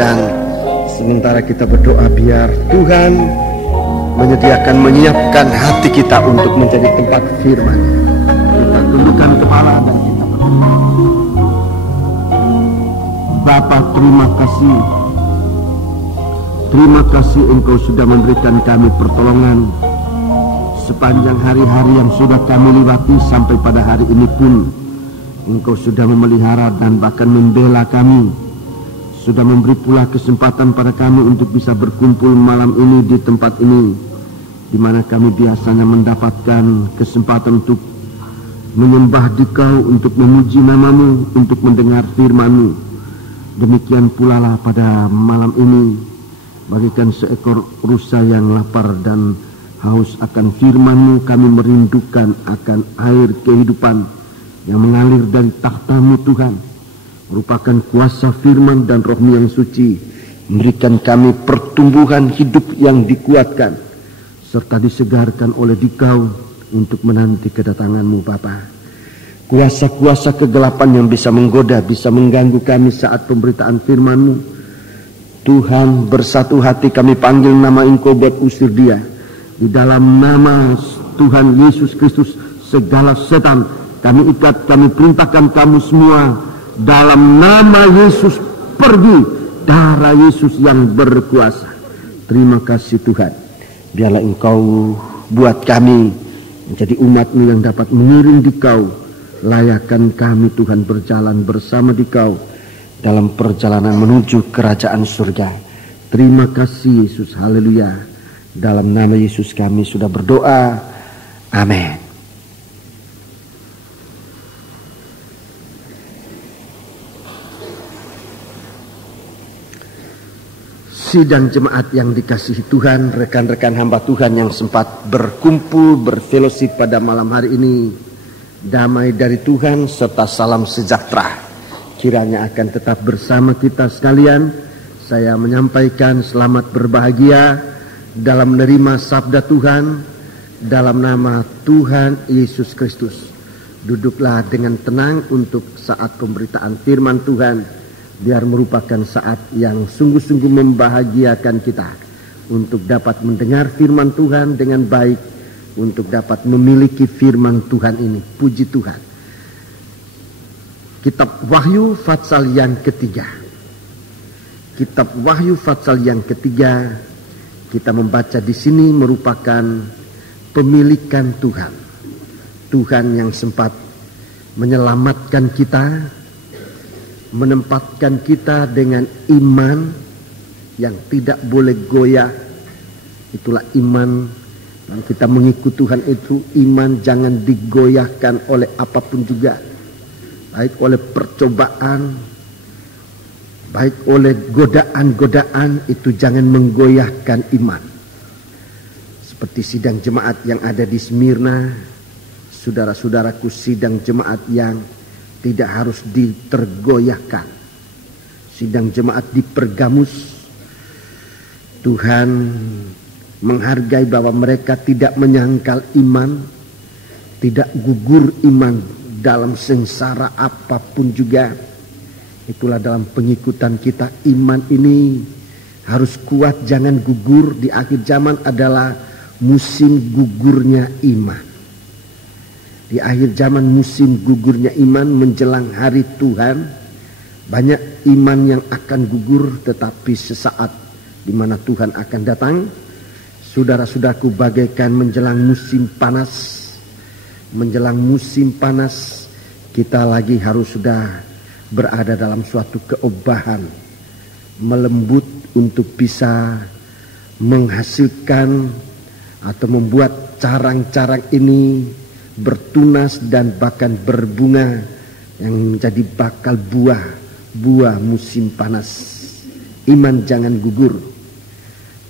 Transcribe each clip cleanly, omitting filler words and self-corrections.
dan sementara kita berdoa biar Tuhan menyiapkan hati kita untuk menjadi tempat firman. Kita tundukkan kepala dan kita berdoa. Bapa, terima kasih. Terima kasih Engkau sudah memberikan kami pertolongan sepanjang hari-hari yang sudah kami lewati sampai pada hari ini pun. Engkau sudah memelihara dan bahkan membela kami. Sudah memberi pula kesempatan pada kami untuk bisa berkumpul malam ini di tempat ini, di mana kami biasanya mendapatkan kesempatan untuk menyembah Dikau, untuk memuji namamu, untuk mendengar firman-Mu. Demikian pula lah pada malam ini, bagikan seekor rusa yang lapar dan haus akan firman-Mu, kami merindukan akan air kehidupan yang mengalir dari takhta-Mu Tuhan, merupakan kuasa firman dan Roh-Mu yang suci, memberikan kami pertumbuhan hidup yang dikuatkan, serta disegarkan oleh Dikau untuk menanti kedatangan-Mu Bapa. Kuasa-kuasa kegelapan yang bisa menggoda, bisa mengganggu kami saat pemberitaan firman-Mu, Tuhan, bersatu hati kami panggil nama Engkau buat usir dia. Di dalam nama Tuhan Yesus Kristus, segala setan kami ikat, kami perintahkan kamu semua dalam nama Yesus pergi. Darah Yesus yang berkuasa. Terima kasih Tuhan. Biarlah Engkau buat kami menjadi umat-Mu yang dapat mengiring Dikau. Layakkan kami Tuhan berjalan bersama Dikau dalam perjalanan menuju kerajaan surga. Terima kasih Yesus. Haleluya. Dalam nama Yesus kami sudah berdoa. Amin. Sidang jemaat yang dikasihi Tuhan, rekan-rekan hamba Tuhan yang sempat berkumpul, berfellowship pada malam hari ini, damai dari Tuhan serta salam sejahtera kiranya akan tetap bersama kita sekalian. Saya menyampaikan selamat berbahagia dalam menerima sabda Tuhan dalam nama Tuhan Yesus Kristus. Duduklah dengan tenang untuk saat pemberitaan firman Tuhan, biar merupakan saat yang sungguh-sungguh membahagiakan kita untuk dapat mendengar firman Tuhan dengan baik, untuk dapat memiliki firman Tuhan ini. Puji Tuhan. Kitab Wahyu Fatsal yang ketiga. Kitab Wahyu Fatsal yang ketiga, kita membaca di sini merupakan pemilikan Tuhan. Tuhan yang sempat menyelamatkan kita, menempatkan kita dengan iman yang tidak boleh goyah. Itulah iman. Dan kita mengikut Tuhan itu, iman jangan digoyahkan oleh apapun juga, baik oleh percobaan, baik oleh godaan-godaan, itu jangan menggoyahkan iman. Seperti sidang jemaat yang ada di Smyrna, saudara-saudaraku, sidang jemaat yang tidak harus ditergoyahkan. Sidang jemaat di Pergamus, Tuhan menghargai bahwa mereka tidak menyangkal iman, tidak gugur iman dalam sengsara apapun juga. Itulah dalam pengikutan kita, iman ini harus kuat, jangan gugur. Di akhir zaman adalah musim gugurnya iman. Di akhir zaman musim gugurnya iman menjelang hari Tuhan, banyak iman yang akan gugur, tetapi sesaat di mana Tuhan akan datang, saudara-saudaraku, bagaikan menjelang musim panas. Menjelang musim panas, kita lagi harus sudah berada dalam suatu keobahan, melembut untuk bisa menghasilkan atau membuat carang-carang ini bertunas dan bahkan berbunga yang menjadi bakal buah musim panas. Iman jangan gugur.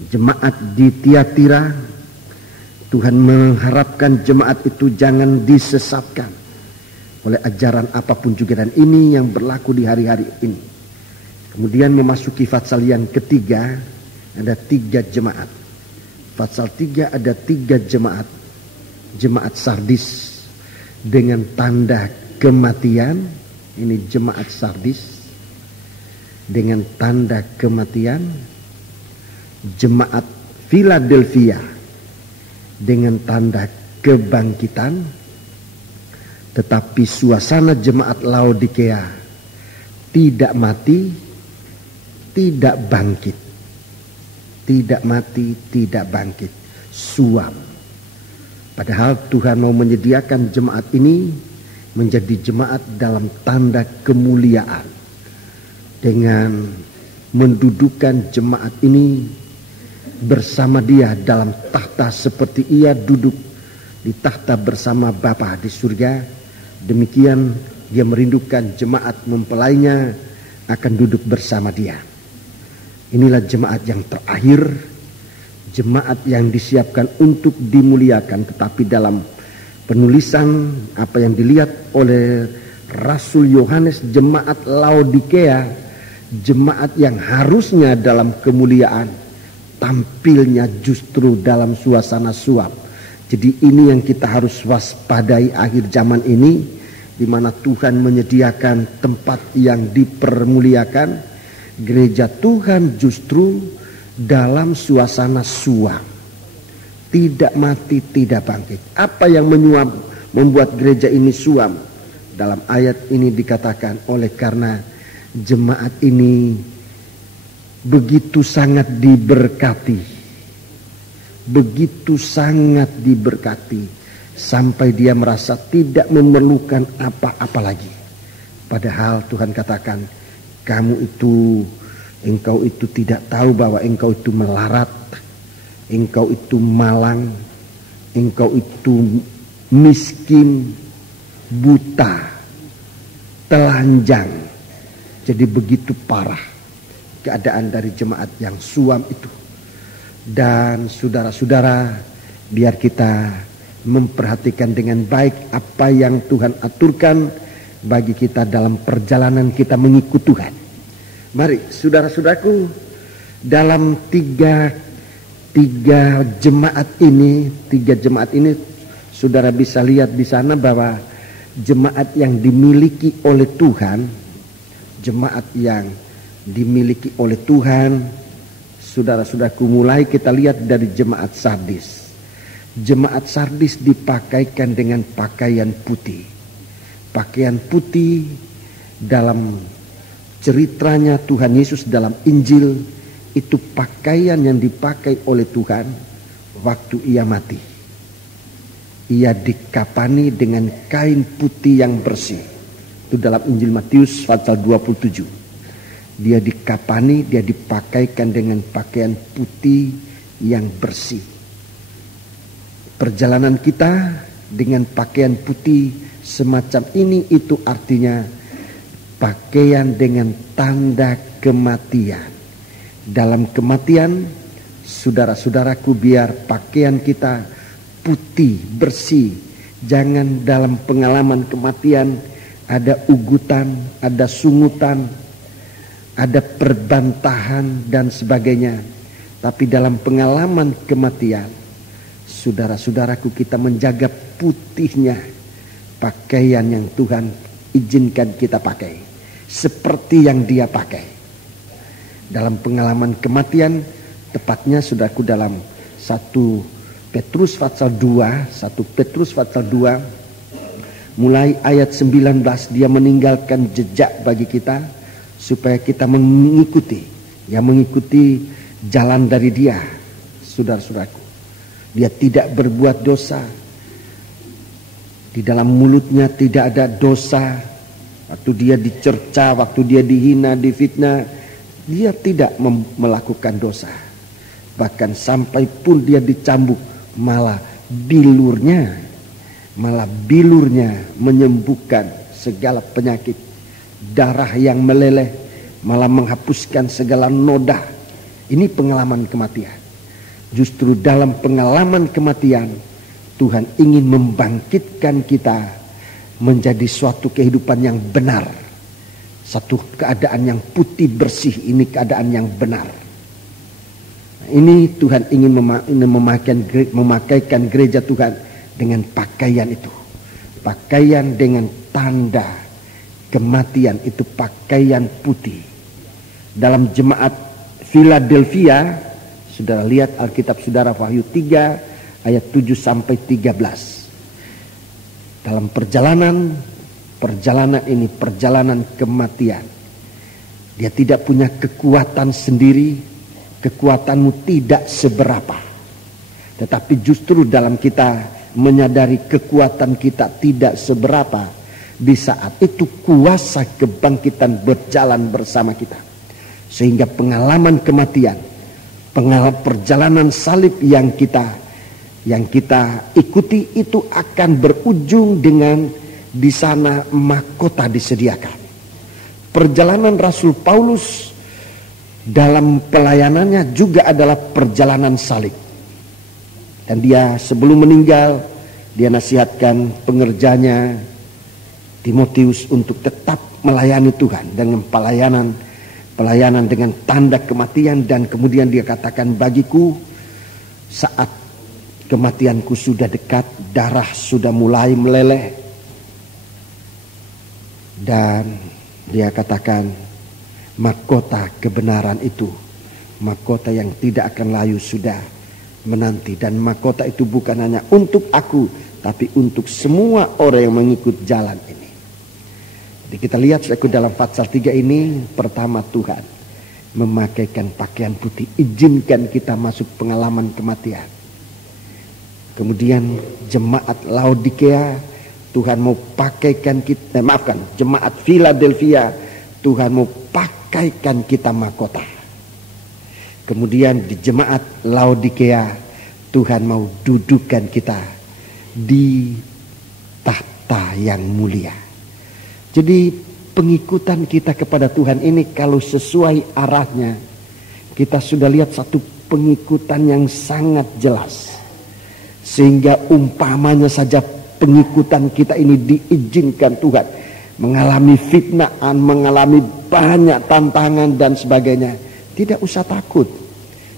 Jemaat di Tiatira, Tuhan mengharapkan jemaat itu jangan disesatkan oleh ajaran apapun juga, dan ini yang berlaku di hari-hari ini. Kemudian memasuki Fatsal yang ketiga, ada 3 jemaat. Fatsal 3 ada 3 jemaat. Jemaat Sardis dengan tanda kematian, ini jemaat Sardis. dengan tanda kematian, jemaat Philadelphia dengan tanda kebangkitan, tetapi suasana jemaat Laodikea tidak mati, tidak bangkit. Tidak mati, tidak bangkit. Suam. Padahal Tuhan mau menyediakan jemaat ini menjadi jemaat dalam tanda kemuliaan, dengan mendudukan jemaat ini bersama Dia dalam tahta seperti Ia duduk di tahta bersama Bapa di surga. Demikian Dia merindukan jemaat mempelainya akan duduk bersama Dia. Inilah jemaat yang terakhir, jemaat yang disiapkan untuk dimuliakan. Tetapi dalam penulisan apa yang dilihat oleh Rasul Yohanes, jemaat Laodikea, jemaat yang harusnya dalam kemuliaan, tampilnya justru dalam suasana suap. Jadi ini yang kita harus waspadai akhir zaman ini, di mana Tuhan menyediakan tempat yang dipermuliakan. Gereja Tuhan justru dalam suasana suam, tidak mati, tidak bangkit. Apa yang membuat gereja ini suam? Dalam ayat ini dikatakan, oleh karena jemaat ini begitu sangat diberkati, begitu sangat diberkati, sampai dia merasa tidak memerlukan apa-apa lagi. Padahal Tuhan katakan, engkau itu tidak tahu bahwa engkau itu melarat, engkau itu malang, engkau itu miskin, buta, telanjang. Jadi begitu parah keadaan dari jemaat yang suam itu. Dan saudara-saudara, biar kita memperhatikan dengan baik apa yang Tuhan aturkan bagi kita dalam perjalanan kita mengikut Tuhan. Mari saudara-saudaraku, dalam tiga jemaat ini saudara bisa lihat di sana bahwa jemaat yang dimiliki oleh Tuhan, saudara-saudaraku, mulai kita lihat dari jemaat Sardis. Jemaat Sardis dipakaikan dengan pakaian putih. Pakaian putih dalam ceritanya Tuhan Yesus dalam Injil, itu pakaian yang dipakai oleh Tuhan waktu Ia mati. Ia dikapani dengan kain putih yang bersih. Itu dalam Injil Matius pasal 27. Dia dikapani, dia dipakaikan dengan pakaian putih yang bersih. Perjalanan kita dengan pakaian putih semacam ini, itu artinya pakaian dengan tanda kematian. Dalam kematian, saudara-saudaraku, biar pakaian kita putih, bersih. Jangan dalam pengalaman kematian ada ugutan, ada sungutan, ada perbantahan dan sebagainya. Tapi dalam pengalaman kematian, saudara-saudaraku, kita menjaga putihnya pakaian yang Tuhan izinkan kita pakai, seperti yang Dia pakai. Dalam pengalaman kematian, tepatnya saudaraku dalam 1 Petrus pasal 2, mulai ayat 19, dia meninggalkan jejak bagi kita supaya kita mengikuti jalan dari Dia. Saudara-saudaraku, Dia tidak berbuat dosa. Di dalam mulutnya tidak ada dosa. Waktu Dia dicerca, waktu Dia dihina, difitnah, Dia tidak melakukan dosa. Bahkan sampai pun Dia dicambuk, malah bilurnya menyembuhkan segala penyakit. Darah yang meleleh malah menghapuskan segala noda. Ini pengalaman kematian. Justru dalam pengalaman kematian, Tuhan ingin membangkitkan kita menjadi suatu kehidupan yang benar. Satu keadaan yang putih bersih, ini keadaan yang benar. Ini Tuhan ingin memakaikan gereja Tuhan dengan pakaian itu. Pakaian dengan tanda kematian, itu pakaian putih. dalam jemaat Philadelphia. Saudara lihat Alkitab saudara, Wahyu 3 ayat 7 sampai 13. Dalam perjalanan ini perjalanan kematian. Dia tidak punya kekuatan sendiri, kekuatanmu tidak seberapa. Tetapi justru dalam kita menyadari kekuatan kita tidak seberapa, di saat itu kuasa kebangkitan berjalan bersama kita. Sehingga pengalaman kematian, perjalanan salib yang kita ikuti itu akan berujung dengan di sana mahkota disediakan. Perjalanan Rasul Paulus dalam pelayanannya juga adalah perjalanan salib. Dan dia sebelum meninggal, dia nasihatkan pengerjanya Timotius untuk tetap melayani Tuhan dengan pelayanan dengan tanda kematian. Dan kemudian dia katakan, bagiku saat kematianku sudah dekat, darah sudah mulai meleleh. Dan dia katakan, mahkota kebenaran itu, mahkota yang tidak akan layu sudah menanti. Dan mahkota itu bukan hanya untuk aku, tapi untuk semua orang yang mengikut jalan ini. Jadi kita lihat dalam pasal 3 ini, pertama Tuhan memakaikan pakaian putih, izinkan kita masuk pengalaman kematian. Kemudian jemaat Laodikia, Tuhan mau pakaikan kita, jemaat Philadelphia, Tuhan mau pakaikan kita mahkota. Kemudian di jemaat Laodikia, Tuhan mau dudukan kita di tahta yang mulia. Jadi pengikutan kita kepada Tuhan ini kalau sesuai arahnya, kita sudah lihat satu pengikutan yang sangat jelas. Sehingga umpamanya saja pengikutan kita ini diizinkan Tuhan mengalami fitnaan, mengalami banyak tantangan dan sebagainya, tidak usah takut.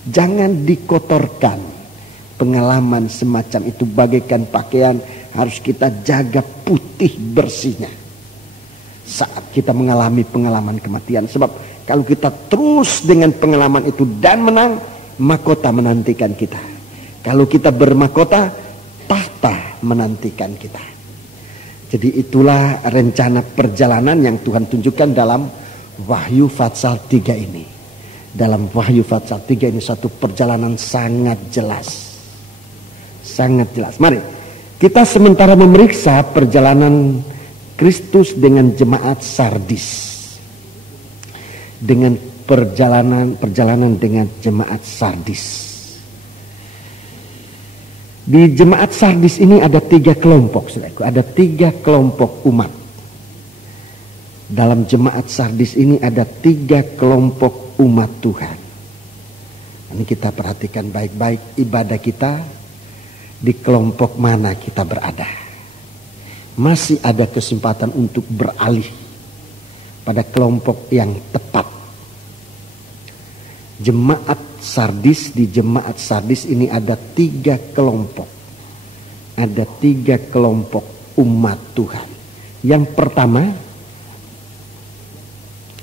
Jangan dikotorkan. Pengalaman semacam itu bagaikan pakaian, harus kita jaga putih bersihnya saat kita mengalami pengalaman kematian. Sebab kalau kita terus dengan pengalaman itu dan menang, mahkota menantikan kita. Kalau kita bermahkota, tahta menantikan kita. Jadi itulah rencana perjalanan yang Tuhan tunjukkan dalam Wahyu pasal 3 ini. Dalam Wahyu pasal 3 ini satu perjalanan sangat jelas. Sangat jelas. Mari kita sementara memeriksa perjalanan Kristus dengan jemaat Sardis. Dengan perjalanan dengan jemaat Sardis. Di jemaat Sardis ini ada 3 kelompok, saudaraku. Ada 3 kelompok umat. Dalam jemaat Sardis ini ada 3 kelompok umat Tuhan. Ini kita perhatikan baik-baik ibadah kita, di kelompok mana kita berada. Masih ada kesempatan untuk beralih pada kelompok yang tepat. Jemaat Sardis, di jemaat Sardis ini ada 3 kelompok. Ada 3 kelompok umat Tuhan. Yang pertama,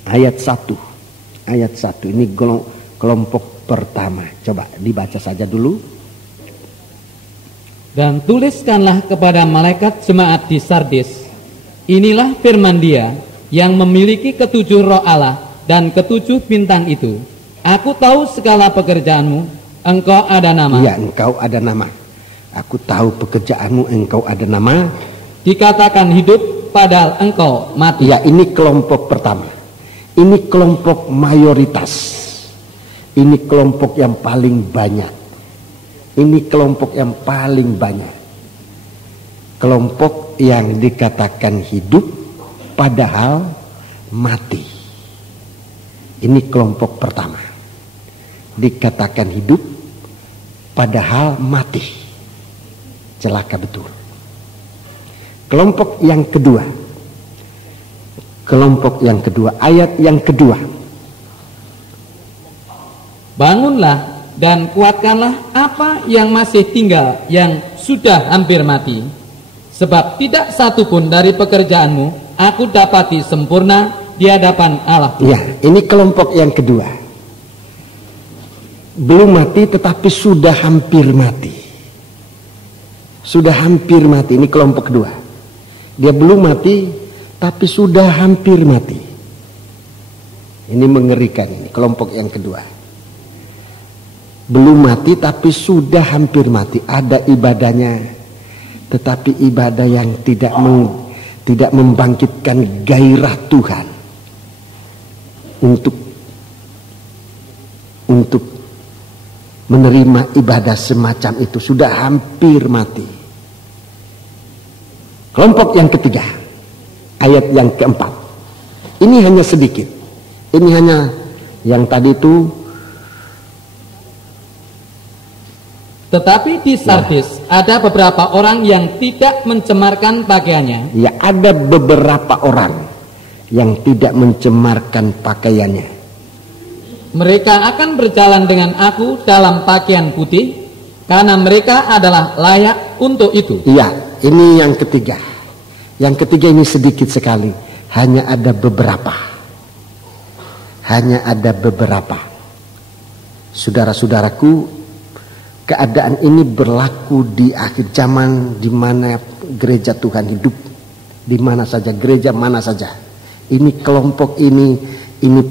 ayat 1. Ayat 1 ini kelompok pertama. Coba dibaca saja dulu. Dan tuliskanlah kepada malaikat jemaat di Sardis, inilah firman Dia yang memiliki 7 roh Allah dan 7 bintang itu. Aku tahu segala pekerjaanmu, engkau ada nama. Ya, engkau ada nama. Aku tahu pekerjaanmu, engkau ada nama. Dikatakan hidup, padahal engkau mati. Ya, ini kelompok pertama. Ini kelompok mayoritas. Ini kelompok yang paling banyak. Ini kelompok yang paling banyak. Kelompok yang dikatakan hidup padahal mati. Ini kelompok pertama. Dikatakan hidup padahal mati. Celaka betul. Kelompok yang kedua. Kelompok yang kedua, ayat yang kedua. Bangunlah dan kuatkanlah apa yang masih tinggal, yang sudah hampir mati. Sebab tidak satu pun dari pekerjaanmu aku dapati sempurna di hadapan Allah. Ya, ini kelompok yang kedua. Belum mati tetapi sudah hampir mati. Sudah hampir mati, ini kelompok kedua. Dia belum mati tapi sudah hampir mati. Ini mengerikan, ini kelompok yang kedua. Belum mati tapi sudah hampir mati. Ada ibadahnya, tetapi ibadah yang tidak membangkitkan gairah Tuhan untuk menerima ibadah semacam itu. Sudah hampir mati. Kelompok yang ketiga, ayat yang keempat. Ini hanya sedikit. Ini hanya yang tadi itu. Tetapi di Sardis ada beberapa orang yang tidak mencemarkan pakaiannya. Ya, ada beberapa orang yang tidak mencemarkan pakaiannya. Mereka akan berjalan dengan aku dalam pakaian putih, karena mereka adalah layak untuk itu. Iya, ini yang ketiga. Yang ketiga ini sedikit sekali. Hanya ada beberapa. Hanya ada beberapa. Saudara-saudaraku, keadaan ini berlaku di akhir zaman, di mana gereja Tuhan hidup, di mana saja, gereja mana saja. Ini kelompok ini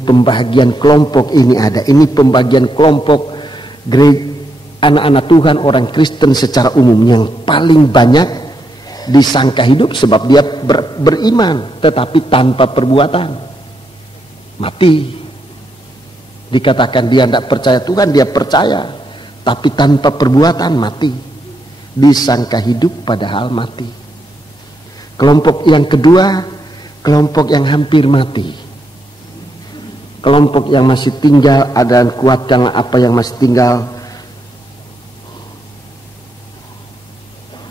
pembagian kelompok ini ada. Ini pembagian kelompok anak-anak Tuhan, orang Kristen secara umum yang paling banyak disangka hidup sebab dia beriman, tetapi tanpa perbuatan. Mati. Dikatakan dia tidak percaya Tuhan, dia percaya, tapi tanpa perbuatan mati. Disangka hidup padahal mati. Kelompok yang kedua, kelompok yang hampir mati. Kelompok yang masih tinggal, ada kuatkanlah apa yang masih tinggal.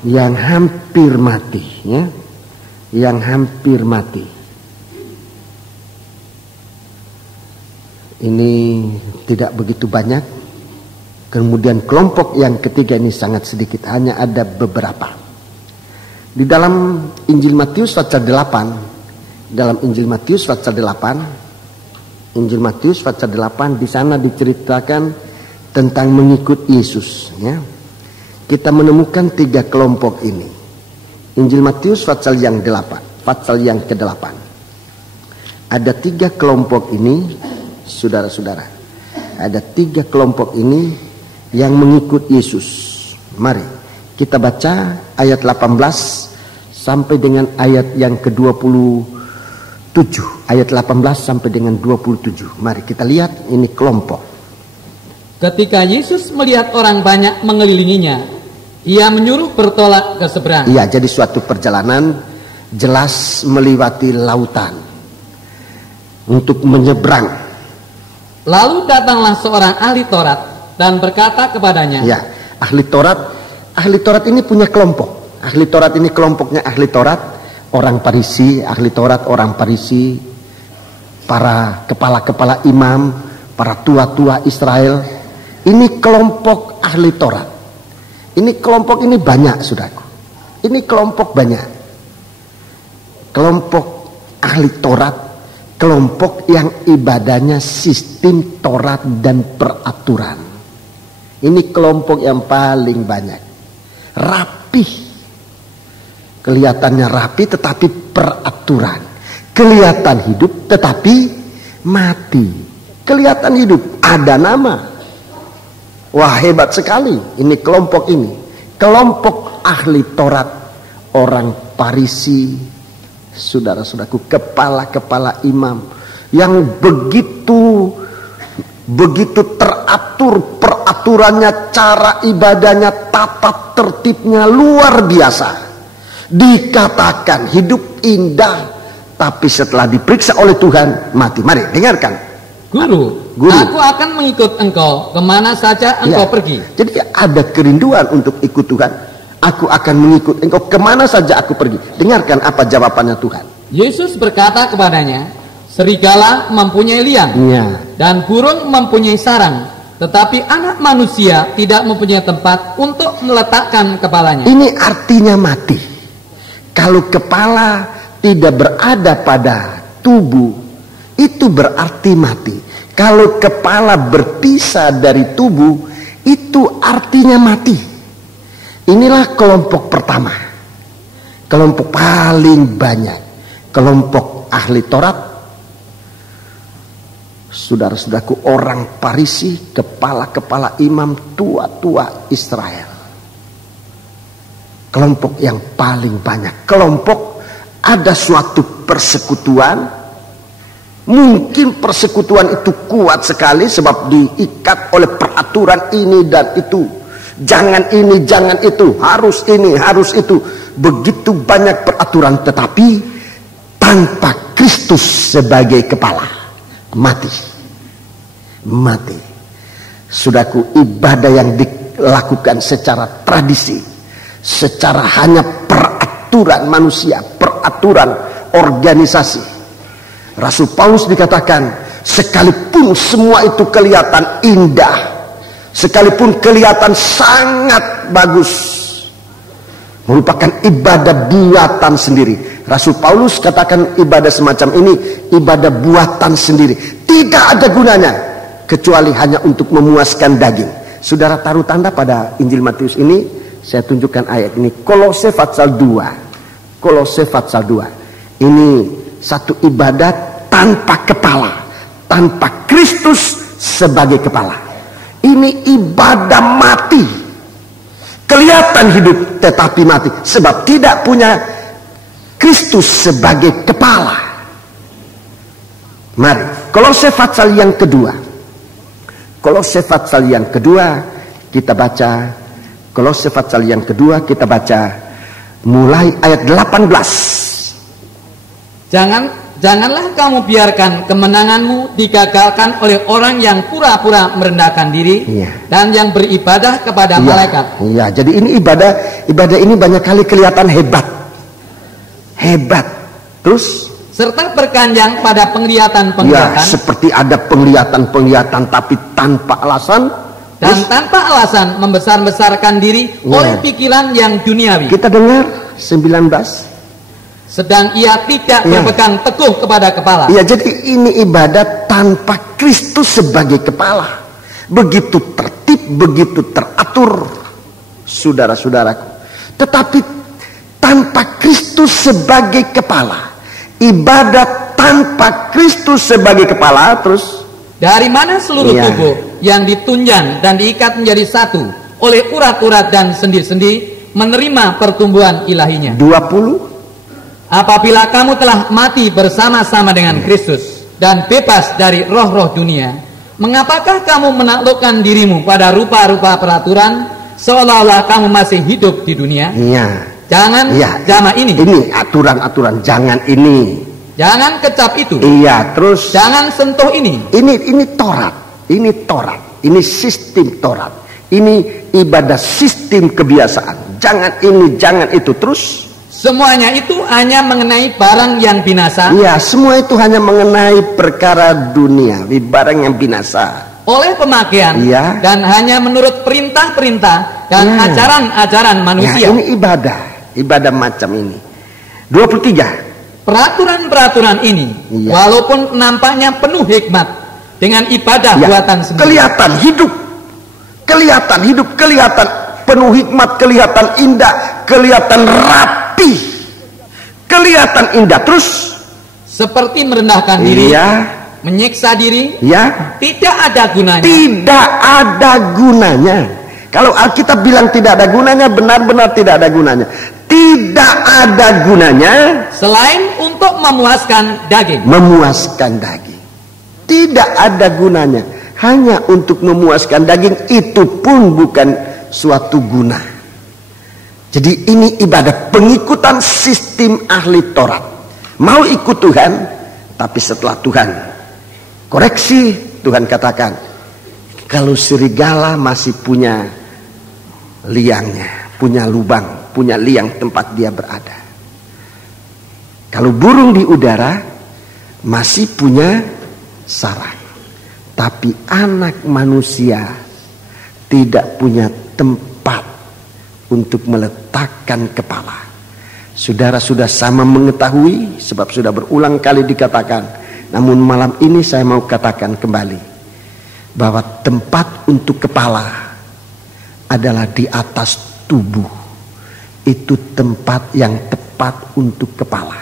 Yang hampir mati, ya. Yang hampir mati. Ini tidak begitu banyak. Kemudian kelompok yang ketiga ini sangat sedikit, hanya ada beberapa. Di dalam Injil Matius pasal 8, dalam Injil Matius pasal 8, Injil Matius pasal 8, di sana diceritakan tentang mengikut Yesus, ya. Kita menemukan 3 kelompok ini. Injil Matius pasal yang 8, pasal yang ke-8. Ada 3 kelompok ini, saudara-saudara. Ada 3 kelompok ini yang mengikut Yesus. Mari kita baca ayat 18 sampai dengan ayat yang ke-27. Ayat 18 sampai dengan 27. Mari kita lihat ini kelompok. Ketika Yesus melihat orang banyak mengelilinginya, ia menyuruh bertolak ke seberang. Iya, jadi suatu perjalanan jelas melewati lautan untuk menyeberang. Lalu datanglah seorang ahli Taurat dan berkata kepadanya. Ya, ahli Taurat ini punya kelompok. Ahli Taurat ini kelompoknya ahli Taurat, orang Farisi, ahli Taurat, orang Farisi, para kepala-kepala imam, para tua-tua Israel. Ini kelompok ahli Taurat. Ini kelompok ini banyak, saudaraku. Ini kelompok banyak. Kelompok ahli Taurat, kelompok yang ibadahnya sistem Taurat dan peraturan. Ini kelompok yang paling banyak. Rapih. Kelihatannya rapi tetapi peraturan. Kelihatan hidup tetapi mati. Kelihatan hidup, ada nama. Wah, hebat sekali ini kelompok ini. Kelompok ahli Taurat, orang Farisi, saudara-saudaraku, kepala-kepala imam yang begitu teratur peraturannya, cara ibadahnya, tata tertibnya luar biasa. Dikatakan hidup indah, tapi setelah diperiksa oleh Tuhan mati. Mari dengarkan. Guru, aku akan mengikut engkau kemana saja engkau pergi. Jadi ada kerinduan untuk ikut Tuhan. Aku akan mengikut engkau kemana saja aku pergi. Dengarkan apa jawabannya Tuhan. Yesus berkata kepadanya, serigala mempunyai liang, dan burung mempunyai sarang, tetapi anak manusia tidak mempunyai tempat untuk meletakkan kepalanya. Ini artinya mati. Kalau kepala tidak berada pada tubuh, itu berarti mati. Kalau kepala berpisah dari tubuh, itu artinya mati. Inilah kelompok pertama, kelompok paling banyak, kelompok ahli Taurat. Saudara-saudaraku, orang Farisi, kepala-kepala imam, tua-tua Israel. Kelompok yang paling banyak. Kelompok ada suatu persekutuan. Mungkin persekutuan itu kuat sekali sebab diikat oleh peraturan ini dan itu. Jangan ini, jangan itu. Harus ini, harus itu. Begitu banyak peraturan, tetapi tanpa Kristus sebagai kepala. Mati. Saudaraku, ibadah yang dilakukan secara tradisi, secara hanya peraturan manusia, peraturan organisasi. Rasul Paulus dikatakan, sekalipun semua itu kelihatan indah, sekalipun kelihatan sangat bagus, merupakan ibadah buatan sendiri. Rasul Paulus katakan ibadah semacam ini ibadah buatan sendiri, tidak ada gunanya kecuali hanya untuk memuaskan daging. Saudara taruh tanda pada Injil Matius ini, saya tunjukkan ayat ini, Kolose pasal 2. Kolose pasal 2. Ini satu ibadat tanpa kepala, tanpa Kristus sebagai kepala. Ini ibadah mati. Kelihatan hidup tetapi mati sebab tidak punya Kristus sebagai kepala. Mari, Kolose pasal yang kedua. Kolose pasal yang kedua kita baca. Kolose pasal yang kedua kita baca mulai ayat 18. Janganlah kamu biarkan kemenanganmu digagalkan oleh orang yang pura-pura merendahkan diri dan yang beribadah kepada malaikat. Iya, jadi ini ibadah ini banyak kali kelihatan hebat. Terus serta berkanjang pada penglihatan-penglihatan. Ya, seperti ada penglihatan-penglihatan tapi tanpa alasan. Dan tanpa alasan membesar-besarkan diri oleh pikiran yang duniawi. Kita dengar 19. Sedang ia tidak berpegang teguh kepada kepala. Ya, jadi ini ibadat tanpa Kristus sebagai kepala. Begitu tertib, begitu teratur, saudara-saudaraku. Tetapi tanpa Kristus sebagai kepala, ibadat tanpa Kristus sebagai kepala, terus dari mana seluruh tubuh yang ditunjang dan diikat menjadi satu oleh urat-urat dan sendi-sendi menerima pertumbuhan ilahinya. 20. Apabila kamu telah mati bersama-sama dengan Kristus dan bebas dari roh-roh dunia, mengapakah kamu menaklukkan dirimu pada rupa-rupa peraturan seolah-olah kamu masih hidup di dunia? Jangan jama ini. Ini aturan-aturan, jangan ini. Jangan kecap itu. Terus jangan sentuh ini. Ini Taurat. Ini sistem Taurat. Ini ibadah sistem kebiasaan. Jangan ini, jangan itu. Terus semuanya itu hanya mengenai barang yang binasa. Semua itu hanya mengenai perkara dunia, barang yang binasa. Oleh pemakaian dan hanya menurut perintah-perintah dan ajaran-ajaran manusia. Ini ibadah macam ini. 23. Peraturan-peraturan ini walaupun nampaknya penuh hikmat dengan ibadah buatan sendiri. Kelihatan hidup, kelihatan penuh hikmat, kelihatan indah, kelihatan rapi, kelihatan indah. Terus seperti merendahkan diri, menyiksa diri, tidak ada gunanya. Tidak ada gunanya. Kalau Alkitab bilang tidak ada gunanya, benar-benar tidak ada gunanya. Tidak ada gunanya selain untuk memuaskan daging. Tidak ada gunanya, hanya untuk memuaskan daging. Itu pun bukan suatu guna. Jadi ini ibadah pengikutan sistem ahli Taurat. Mau ikut Tuhan, tapi setelah Tuhan koreksi, Tuhan katakan, kalau serigala masih punya liangnya, punya lubang, punya liang tempat dia berada. Kalau burung di udara masih punya sarang, tapi anak manusia tidak punya tempat untuk meletakkan kepala. Saudara sudah sama mengetahui, sebab sudah berulang kali dikatakan, Namun malam ini saya mau katakan kembali bahwa tempat untuk kepala adalah di atas tubuh. Itu tempat yang tepat untuk kepala.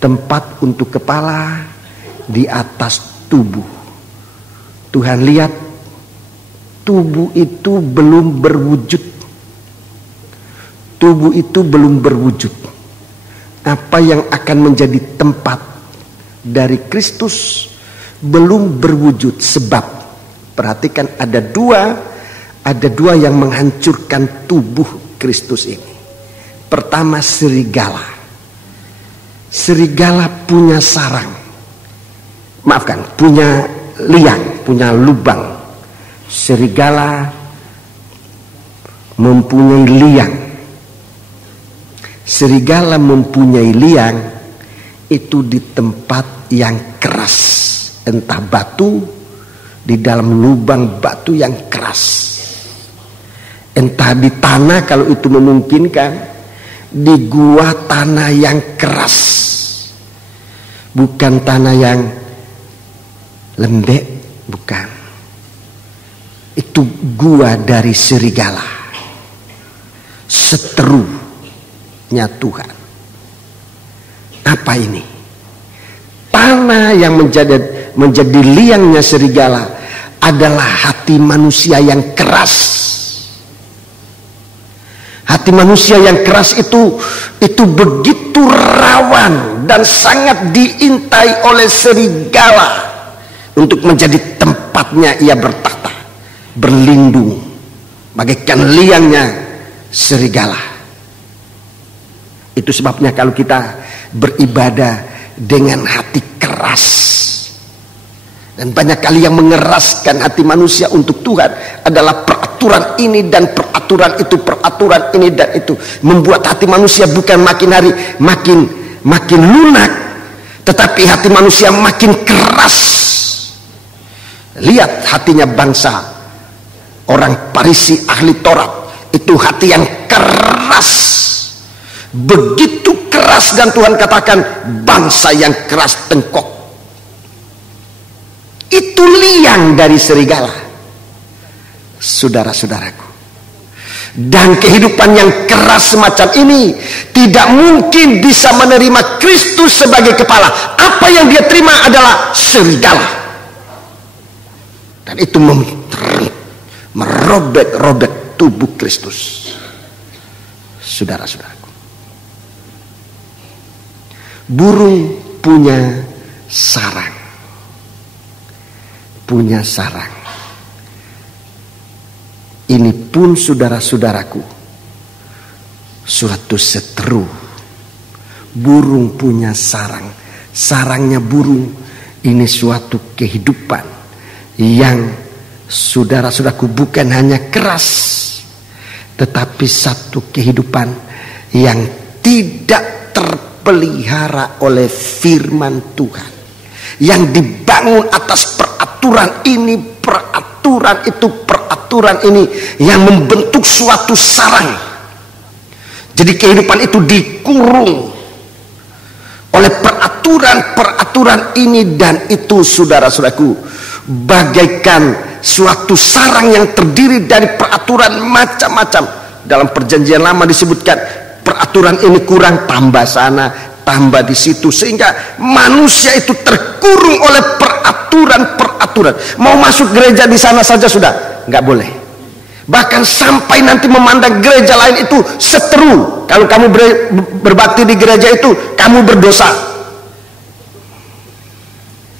Tempat untuk kepala di atas tubuh. Tuhan lihat, tubuh itu belum berwujud. Tubuh itu belum berwujud. Apa yang akan menjadi tempat dari Kristus belum berwujud, sebab perhatikan ada dua yang menghancurkan tubuh Kristus ini. Pertama, serigala. Serigala punya sarang, maafkan, punya liang, punya lubang. Serigala mempunyai liang. Serigala mempunyai liang itu di tempat yang keras, entah batu, di dalam lubang batu yang keras, entah di tanah kalau itu memungkinkan, di gua tanah yang keras, bukan tanah yang lembek, bukan. Itu gua dari serigala, seterunya Tuhan. Apa ini? Tanah yang menjadi liangnya serigala adalah hati manusia yang keras. Hati manusia yang keras itu begitu rawan dan sangat diintai oleh serigala untuk menjadi tempatnya ia bertahta, berlindung bagaikan liangnya serigala. Itu sebabnya kalau kita beribadah dengan hati keras, dan banyak kali yang mengeraskan hati manusia untuk Tuhan adalah peraturan ini dan peraturan itu, peraturan ini dan itu, membuat hati manusia bukan makin hari makin lunak, tetapi hati manusia makin keras. Lihat hatinya bangsa orang Farisi ahli Taurat, itu hati yang keras, begitu keras, dan Tuhan katakan bangsa yang keras tengkok. Itu liang dari serigala, saudara-saudaraku. Dan kehidupan yang keras semacam ini tidak mungkin bisa menerima Kristus sebagai kepala. Apa yang dia terima adalah serigala, dan itu merobek-robek tubuh Kristus. Saudara-saudaraku, burung punya sarang. Punya sarang. Ini pun saudara-saudaraku, suatu seteru. Burung punya sarang. Sarangnya burung ini suatu kehidupan yang saudara-saudaraku bukan hanya keras, tetapi satu kehidupan yang tidak terpelihara oleh firman Tuhan, yang dibangun atas peraturan ini, peraturan itu, peraturan ini, yang membentuk suatu sarang. Jadi kehidupan itu dikurung oleh peraturan ini dan itu, saudara-saudaraku, bagaikan suatu sarang yang terdiri dari peraturan macam-macam. Dalam perjanjian lama disebutkan peraturan ini kurang, tambah sana, tambah di situ, sehingga manusia itu terkurung oleh peraturan. Mau masuk gereja di sana saja sudah nggak boleh. Bahkan sampai nanti memandang gereja lain itu seteru. Kalau kamu berbakti di gereja itu, kamu berdosa.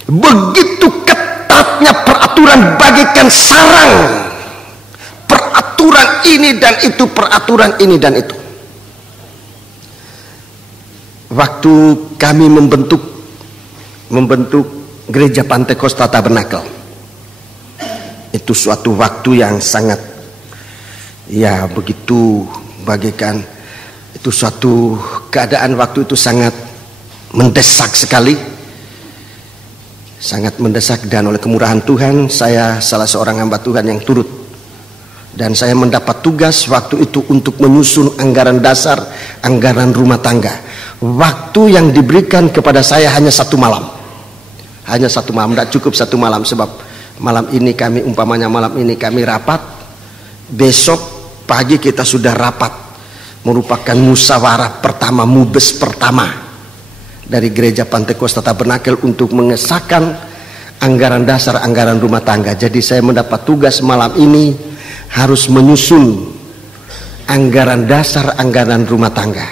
Begitu ketatnya peraturan, bagaikan sarang. Peraturan ini dan itu, peraturan ini dan itu. Waktu kami membentuk gereja Pantai Costa Tabernakel, itu suatu waktu yang sangat, ya begitu, bagaikan itu suatu keadaan waktu itu sangat mendesak sekali, sangat mendesak. Dan oleh kemurahan Tuhan, saya salah seorang hamba Tuhan yang turut Dan saya mendapat tugas waktu itu untuk menyusun anggaran dasar, anggaran rumah tangga. Waktu yang diberikan kepada saya hanya 1 malam. Hanya 1 malam, tidak cukup 1 malam. Sebab malam ini kami, umpamanya malam ini kami rapat, besok pagi kita sudah rapat. Merupakan musyawarah pertama, mubes pertama dari Gereja Pantekosta Tabernakel untuk mengesahkan anggaran dasar, anggaran rumah tangga. Jadi saya mendapat tugas malam ini harus menyusun anggaran dasar, anggaran rumah tangga.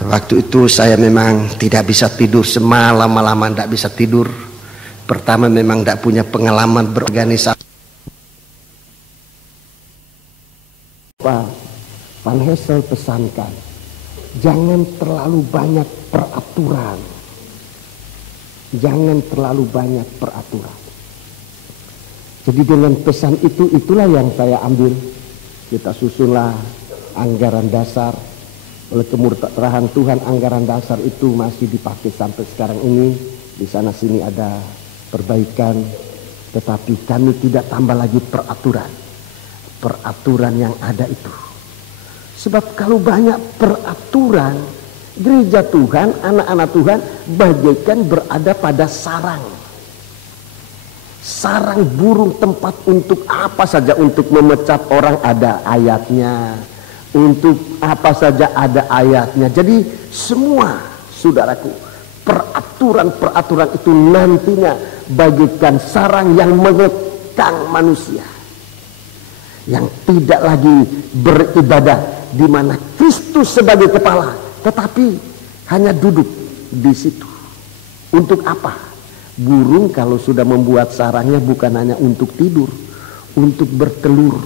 Waktu itu saya memang tidak bisa tidur, semalam-malaman tidak bisa tidur. Pertama memang tidak punya pengalaman berorganisasi. Pak Van Hessel pesankan, jangan terlalu banyak peraturan. Jangan terlalu banyak peraturan. Jadi dengan pesan itu, itulah yang saya ambil. Kita susunlah anggaran dasar. Oleh kemurahan Tuhan, anggaran dasar itu masih dipakai sampai sekarang ini. Di sana sini ada perbaikan, tetapi kami tidak tambah lagi peraturan. Peraturan yang ada itu. Sebab kalau banyak peraturan, gereja Tuhan, anak-anak Tuhan bagaikan berada pada sarang. Sarang burung, tempat untuk apa saja, untuk memecat orang ada ayatnya, untuk apa saja ada ayatnya. Jadi semua, saudaraku, peraturan-peraturan itu nantinya bagaikan sarang yang mengekang manusia, yang tidak lagi beribadah, di mana Kristus sebagai kepala, tetapi hanya duduk di situ. Untuk apa? Burung kalau sudah membuat sarangnya bukan hanya untuk tidur, untuk bertelur.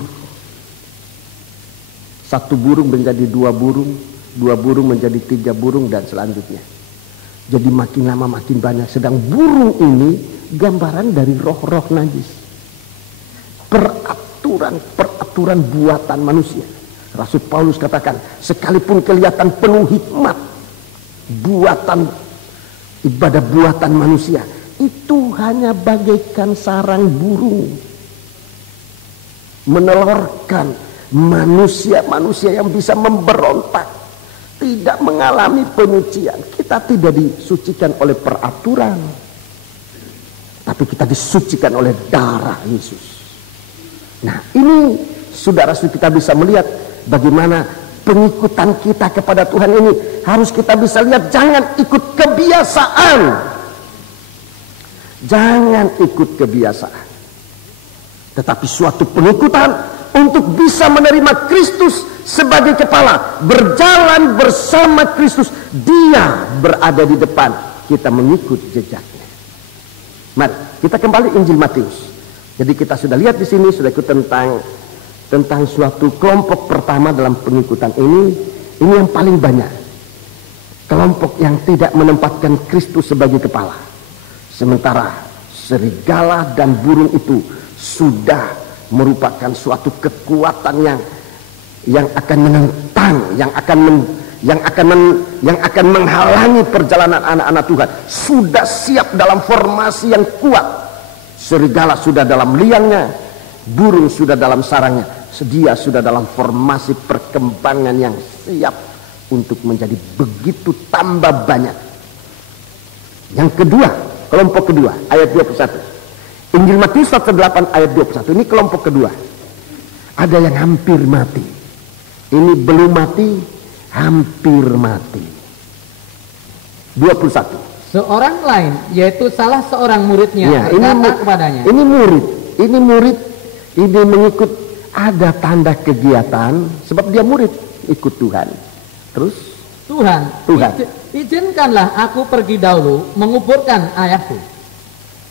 1 burung menjadi 2 burung, 2 burung menjadi 3 burung, dan selanjutnya. Jadi makin lama makin banyak. Sedang burung ini gambaran dari roh-roh najis. Peraturan buatan manusia. Rasul Paulus katakan, sekalipun kelihatan penuh hikmat, buatan ibadah buatan manusia, itu hanya bagaikan sarang burung menelurkan manusia-manusia yang bisa memberontak, tidak mengalami penyucian. Kita tidak disucikan oleh peraturan, tapi kita disucikan oleh darah Yesus. Nah, ini saudara-saudara, kita bisa melihat bagaimana pengikutan kita kepada Tuhan ini harus kita bisa lihat. Jangan ikut kebiasaan. Jangan ikut kebiasaan, tetapi suatu pengikutan untuk bisa menerima Kristus sebagai kepala, berjalan bersama Kristus. Dia berada di depan, kita mengikut jejaknya. Mari kita kembali Injil Matius. Jadi kita sudah lihat di sini, sudah ikut tentang suatu kelompok pertama dalam pengikutan ini yang paling banyak. Kelompok yang tidak menempatkan Kristus sebagai kepala. Sementara serigala dan burung itu sudah merupakan suatu kekuatan yang akan menentang, yang akan menghalangi perjalanan anak-anak Tuhan. Sudah siap dalam formasi yang kuat. Serigala sudah dalam liangnya, burung sudah dalam sarangnya. Dia sudah dalam formasi perkembangan yang siap untuk menjadi begitu tambah banyak. Yang kedua, kelompok kedua, ayat 21. Injil Matius 8 ayat 21. Ini kelompok kedua. Ada yang hampir mati. Ini belum mati, hampir mati. 21. Seorang lain, yaitu salah seorang muridnya, ya, berkata kepadanya. Ini murid, ini mengikut, ada tanda kegiatan, sebab dia murid, ikut Tuhan. Terus? Tuhan. Izinkanlah aku pergi dahulu menguburkan ayahku.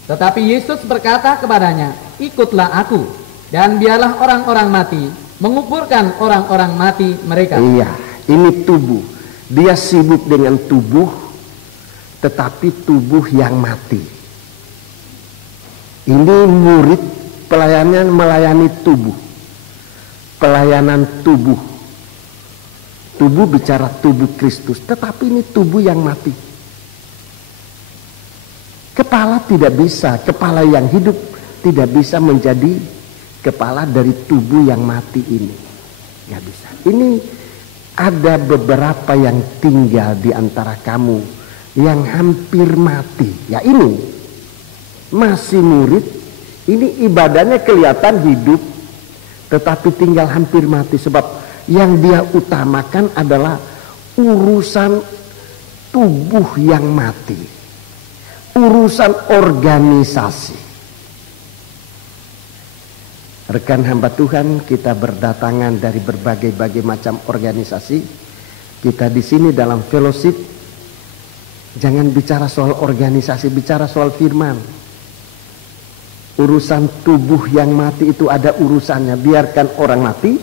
Tetapi Yesus berkata kepadanya, ikutlah aku, dan biarlah orang-orang mati menguburkan orang-orang mati mereka. Iya, ini tubuh. Dia sibuk dengan tubuh, tetapi tubuh yang mati. Ini murid, pelayanan melayani tubuh. Pelayanan tubuh. Tubuh bicara tubuh Kristus, tetapi ini tubuh yang mati. Kepala tidak bisa, kepala yang hidup tidak bisa menjadi kepala dari tubuh yang mati ini. Nggak bisa. Ini ada beberapa yang tinggal di antara kamu yang hampir mati. Ya ini masih murid, ini ibadahnya kelihatan hidup, tetapi tinggal hampir mati. Sebab yang dia utamakan adalah urusan tubuh yang mati, urusan organisasi. Rekan hamba Tuhan, kita berdatangan dari berbagai macam organisasi. Kita di sini dalam fellowship, jangan bicara soal organisasi, bicara soal firman. Urusan tubuh yang mati itu ada urusannya. Biarkan orang mati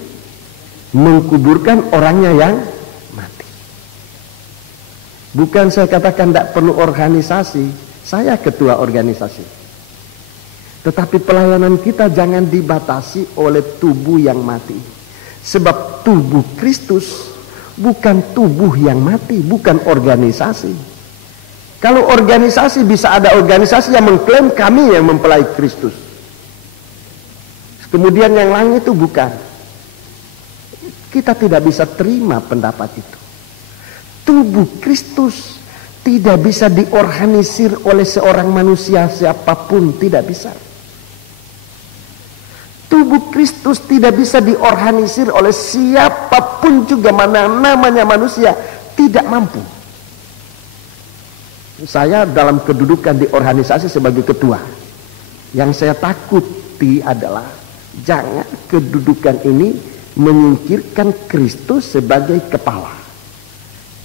mengkuburkan orangnya yang mati. Bukan saya katakan tidak perlu organisasi, saya ketua organisasi. Tetapi pelayanan kita jangan dibatasi oleh tubuh yang mati. Sebab tubuh Kristus bukan tubuh yang mati, bukan organisasi. Kalau organisasi, bisa ada organisasi yang mengklaim kami yang mempelai Kristus. Kemudian yang lain itu bukan. Kita tidak bisa terima pendapat itu. Tubuh Kristus tidak bisa diorganisir oleh seorang manusia siapapun, tidak bisa. Tubuh Kristus tidak bisa diorganisir oleh siapapun juga, mana namanya manusia, tidak mampu. Saya dalam kedudukan di organisasi sebagai ketua, yang saya takuti adalah jangan kedudukan ini menyingkirkan Kristus sebagai kepala.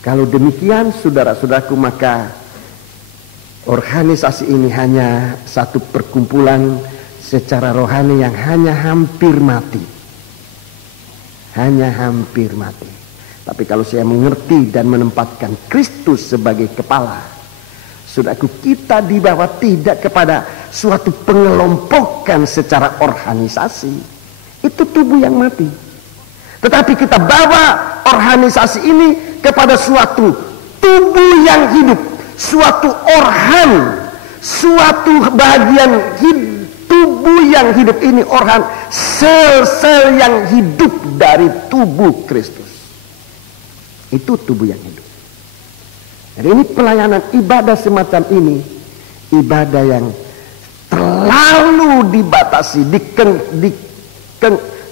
Kalau demikian, saudara-saudaraku, maka organisasi ini hanya satu perkumpulan secara rohani yang hanya hampir mati. Hanya hampir mati. Tapi kalau saya mengerti dan menempatkan Kristus sebagai kepala, saudaraku, kita dibawa tidak kepada suatu pengelompokan secara organisasi. Itu tubuh yang mati. Tetapi kita bawa organisasi ini kepada suatu tubuh yang hidup, suatu organ, suatu bagian hidup. Tubuh yang hidup ini organ, sel-sel yang hidup dari tubuh Kristus. Itu tubuh yang hidup. Jadi ini pelayanan ibadah semacam ini, ibadah yang terlalu dibatasi,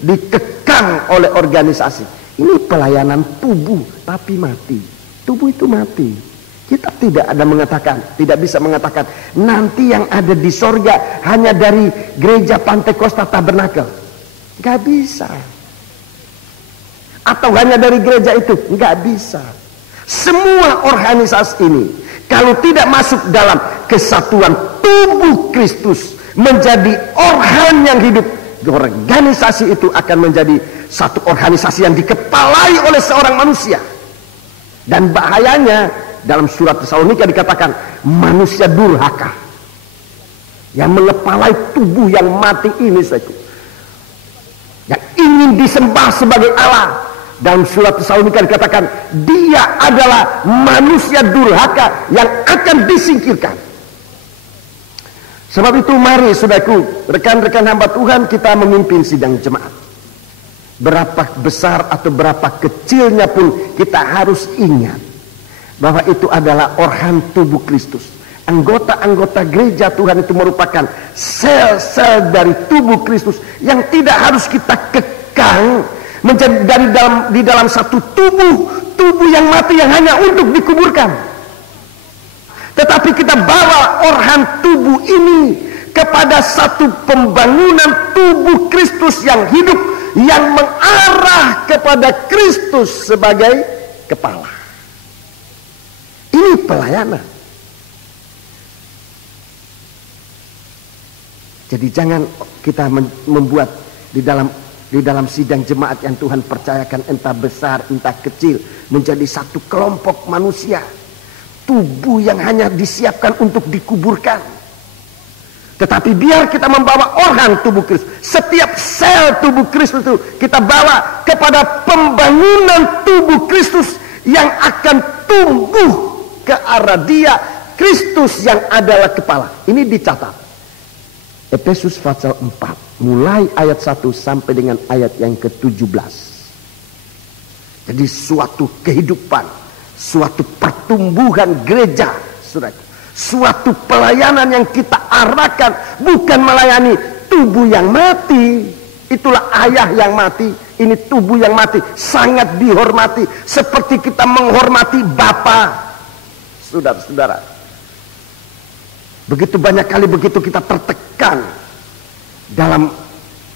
dikekang oleh organisasi. Ini pelayanan tubuh tapi mati. Tubuh itu mati. Kita tidak bisa mengatakan nanti yang ada di sorga hanya dari gereja Pantekosta Tabernakel. Gak bisa. Atau hanya dari gereja itu. Gak bisa. Semua organisasi ini, kalau tidak masuk dalam kesatuan tubuh Kristus menjadi organ yang hidup, organisasi itu akan menjadi satu organisasi yang dikepalai oleh seorang manusia. Dan bahayanya, dalam surat Tesalonika dikatakan manusia durhaka yang mengepalai tubuh yang mati ini, yang ingin disembah sebagai Allah. Dalam surat Tesalonika dikatakan dia adalah manusia durhaka yang akan disingkirkan. Sebab itu mari saudaraku, rekan-rekan hamba Tuhan, kita memimpin sidang jemaat. Berapa besar atau berapa kecilnya pun kita harus ingat bahwa itu adalah organ tubuh Kristus. Anggota-anggota gereja Tuhan itu merupakan sel-sel dari tubuh Kristus yang tidak harus kita kekang menjadi di dalam satu tubuh yang mati yang hanya untuk dikuburkan. Tetapi kita bawa organ tubuh ini kepada satu pembangunan tubuh Kristus yang hidup, yang mengarah kepada Kristus sebagai kepala. Ini pelayanan. Jadi jangan kita membuat di dalam sidang jemaat yang Tuhan percayakan, entah besar entah kecil, menjadi satu kelompok manusia, tubuh yang hanya disiapkan untuk dikuburkan. Tetapi biar kita membawa organ tubuh Kristus, setiap sel tubuh Kristus itu kita bawa kepada pembangunan tubuh Kristus yang akan tumbuh ke arah Dia, Kristus yang adalah kepala. Ini dicatat. Efesus pasal 4, mulai ayat 1 sampai dengan ayat yang ke-17. Jadi suatu kehidupan, suatu pertumbuhan gereja, saudara. Suatu pelayanan yang kita arahkan bukan melayani tubuh yang mati. Itulah ayah yang mati, ini tubuh yang mati, sangat dihormati seperti kita menghormati Bapa. Saudara-saudara, begitu banyak kali begitu kita tertekan dalam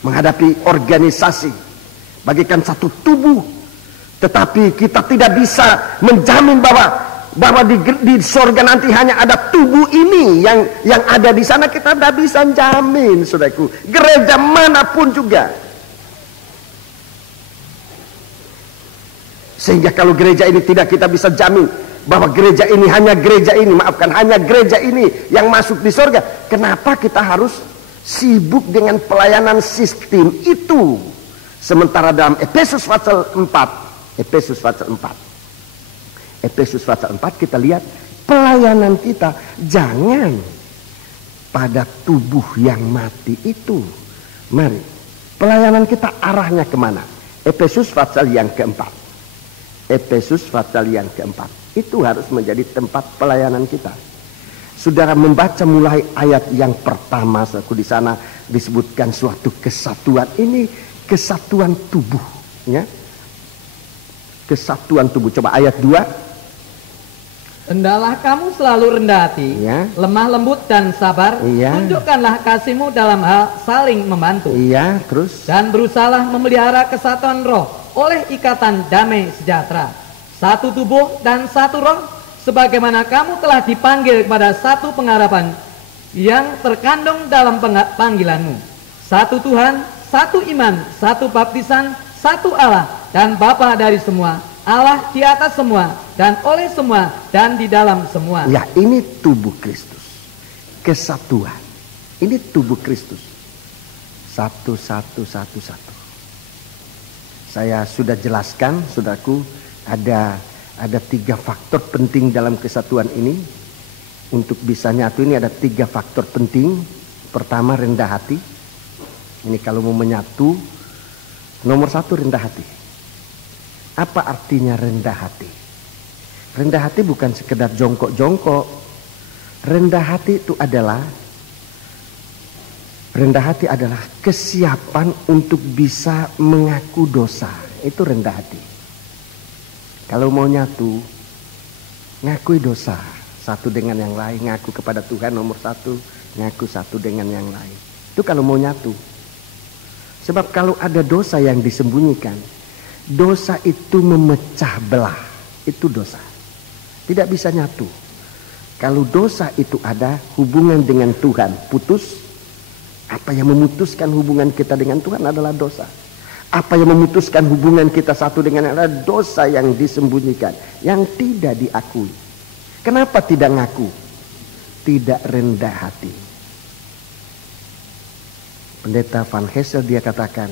menghadapi organisasi bagikan satu tubuh, tetapi kita tidak bisa menjamin bahwa di sorga nanti hanya ada tubuh ini yang ada di sana. Kita tidak bisa jamin, saudaraku. Gereja manapun juga. Sehingga kalau gereja ini tidak kita bisa jamin bahwa gereja ini hanya gereja ini yang masuk di sorga. Kenapa kita harus sibuk dengan pelayanan sistem itu? Sementara dalam Efesus pasal 4, Efesus pasal 4 kita lihat pelayanan kita jangan pada tubuh yang mati itu. Mari, pelayanan kita arahnya kemana? Efesus pasal yang keempat. Efesus pasal yang keempat itu harus menjadi tempat pelayanan kita. Saudara membaca mulai ayat yang pertama, di sana disebutkan suatu kesatuan. Ini kesatuan tubuh, ya. Kesatuan tubuh. Coba ayat 2. Hendaklah kamu selalu rendah hati, ya, lemah lembut dan sabar. Ya. Tunjukkanlah kasihmu dalam hal saling membantu. Iya, terus. Dan berusahalah memelihara kesatuan roh oleh ikatan damai sejahtera. Satu tubuh dan satu roh, sebagaimana kamu telah dipanggil kepada satu pengharapan yang terkandung dalam panggilanmu. Satu Tuhan, satu iman, satu baptisan, satu Allah dan Bapa dari semua, Allah di atas semua dan oleh semua dan di dalam semua. Ya, ini tubuh Kristus. Kesatuan. Ini tubuh Kristus. Satu. Saya sudah jelaskan, saudaraku, ada 3 faktor penting dalam kesatuan ini. Untuk bisa nyatu ini ada 3 faktor penting. Pertama, rendah hati. Ini kalau mau menyatu, nomor 1 rendah hati. Apa artinya rendah hati? Rendah hati bukan sekedar jongkok-jongkok. Rendah hati adalah kesiapan untuk bisa mengaku dosa. Itu rendah hati. Kalau mau nyatu, ngakui dosa satu dengan yang lain, ngaku kepada Tuhan nomor 1, ngaku satu dengan yang lain. Itu kalau mau nyatu. Sebab kalau ada dosa yang disembunyikan, dosa itu memecah belah. Itu dosa. Tidak bisa nyatu. Kalau dosa itu ada, hubungan dengan Tuhan putus. Apa yang memutuskan hubungan kita dengan Tuhan adalah dosa. Apa yang memutuskan hubungan kita satu dengan adalah dosa yang disembunyikan, yang tidak diakui. Kenapa tidak ngaku? Tidak rendah hati. Pendeta Van Hessel dia katakan,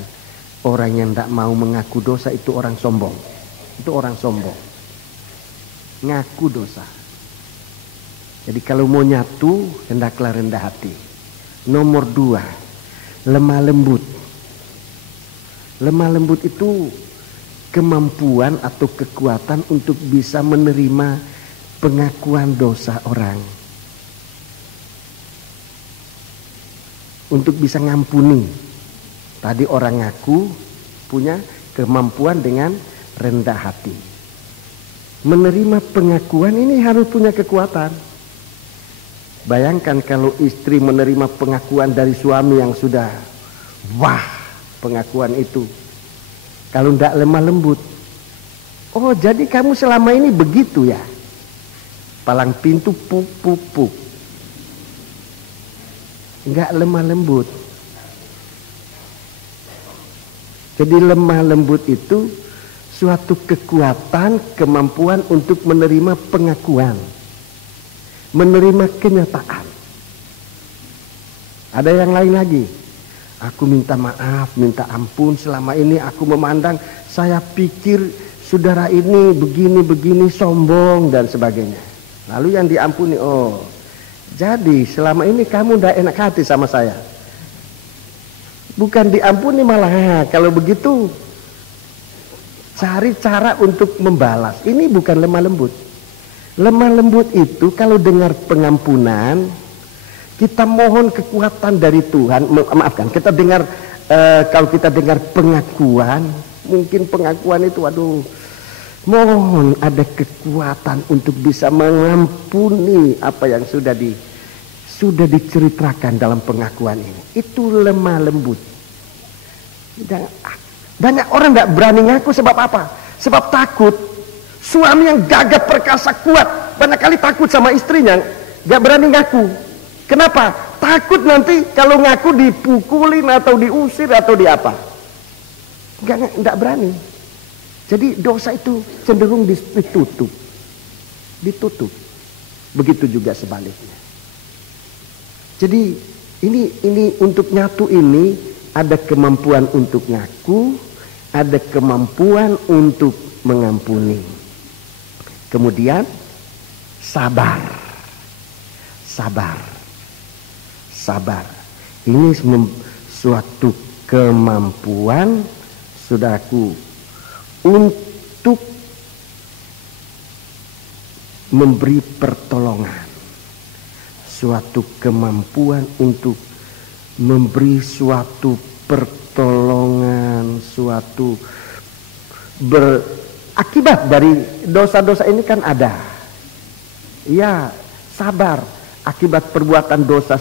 orang yang tidak mau mengaku dosa itu orang sombong. Itu orang sombong. Ngaku dosa. Jadi kalau mau nyatu, hendaklah rendah hati. Nomor 2, lemah lembut. Lemah lembut itu kemampuan atau kekuatan untuk bisa menerima pengakuan dosa orang. Untuk bisa ngampuni. Tadi orang ngaku punya kemampuan dengan rendah hati. Menerima pengakuan ini harus punya kekuatan. Bayangkan kalau istri menerima pengakuan dari suami yang sudah wah pengakuan itu. Kalau tidak lemah lembut. Oh, jadi kamu selama ini begitu ya. Palang pintu puk. Enggak lemah lembut. Jadi lemah lembut itu suatu kekuatan, kemampuan untuk menerima pengakuan. Menerima kenyataan. Ada yang lain lagi. Aku minta maaf, minta ampun, selama ini aku memandang, saya pikir saudara ini begini sombong dan sebagainya. Lalu yang diampuni, oh jadi selama ini kamu udah enak hati sama saya. Bukan diampuni malah. Kalau begitu cari cara untuk membalas. Ini bukan lemah lembut. Lemah lembut itu kalau dengar pengampunan, kita mohon kekuatan dari Tuhan. Maafkan, kita dengar kalau kita dengar pengakuan, mungkin pengakuan itu waduh, mohon ada kekuatan untuk bisa mengampuni apa yang sudah diceritakan dalam pengakuan ini. Itu lemah lembut. Banyak orang tidak berani ngaku sebab apa? Sebab takut. Suami yang gagah perkasa kuat, banyak kali takut sama istrinya, gak berani ngaku. Kenapa? Takut nanti kalau ngaku dipukulin atau diusir atau di apa. Gak berani. Jadi dosa itu cenderung ditutup. Begitu juga sebaliknya. Jadi ini untuk nyatu ini ada kemampuan untuk ngaku, ada kemampuan untuk mengampuni. Kemudian sabar. Ini suatu kemampuan, saudaraku, untuk memberi pertolongan. Suatu kemampuan untuk memberi suatu pertolongan, suatu akibat dari dosa-dosa ini kan ada. Ya, sabar. Akibat perbuatan dosa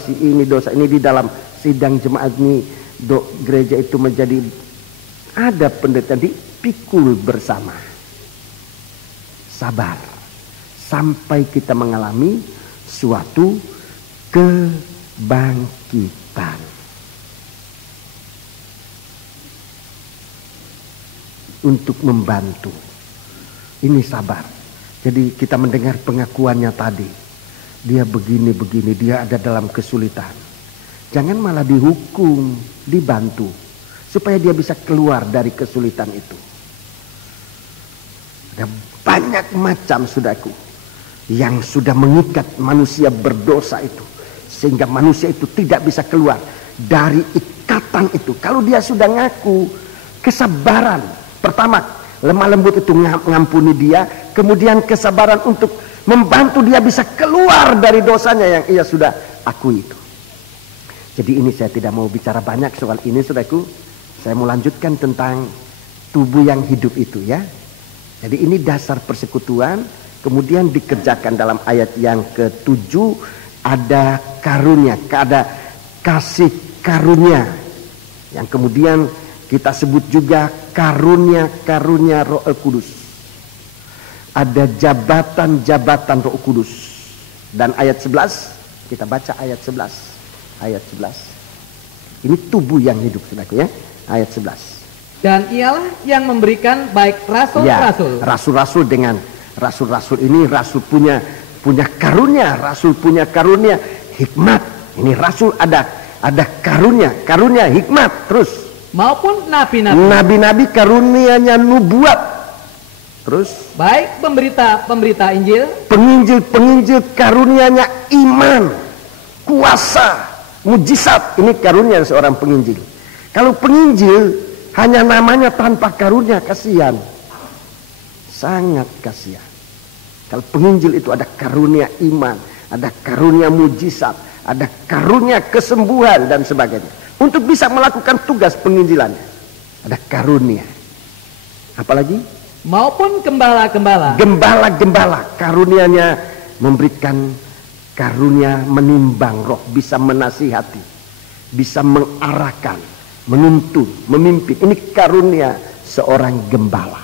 dosa ini di dalam sidang jemaat ini, gereja itu menjadi ada pendeta dipikul bersama. Sabar. Sampai kita mengalami suatu kebangkitan. Untuk membantu. Ini sabar. Jadi kita mendengar pengakuannya tadi. Dia begini, dia ada dalam kesulitan. Jangan malah dihukum, dibantu. Supaya dia bisa keluar dari kesulitan itu. Ada banyak macam, saudaraku, yang sudah mengikat manusia berdosa itu. Sehingga manusia itu tidak bisa keluar dari ikatan itu. Kalau dia sudah ngaku, kesabaran. Pertama, lemah lembut itu mengampuni dia. Kemudian kesabaran untuk membantu dia bisa keluar dari dosanya yang ia sudah akui itu. Jadi ini saya tidak mau bicara banyak soal ini, saudaraku. Saya mau lanjutkan tentang tubuh yang hidup itu ya. Jadi ini dasar persekutuan. Kemudian dikerjakan dalam ayat yang ke-7. Ada karunia, ada kasih karunia. Yang kemudian kita sebut juga karunia Roh Kudus. Ada jabatan-jabatan Roh Kudus. Dan ayat 11, kita baca ayat 11. Ayat 11. Ini tubuh yang hidup, saudaraku ya. Ayat 11. Dan ialah yang memberikan baik rasul-rasul. Ya, rasul-rasul dengan rasul-rasul ini rasul punya karunia, rasul punya karunia hikmat. Ini rasul ada karunia hikmat terus. Maupun nabi-nabi. Nabi-nabi karunianya nubuat. Terus baik pemberita Injil. Penginjil karunianya iman, kuasa, mujizat. Ini karunia seorang penginjil. Kalau penginjil hanya namanya tanpa karunia, kasihan. Sangat kasihan. Kalau penginjil itu ada karunia iman, ada karunia mujizat, ada karunia kesembuhan dan sebagainya. Untuk bisa melakukan tugas penginjilannya. Ada karunia. Apalagi? Maupun gembala-gembala. Gembala-gembala. Karunianya memberikan karunia menimbang roh. Bisa menasihati. Bisa mengarahkan. Menuntun. Memimpin. Ini karunia seorang gembala.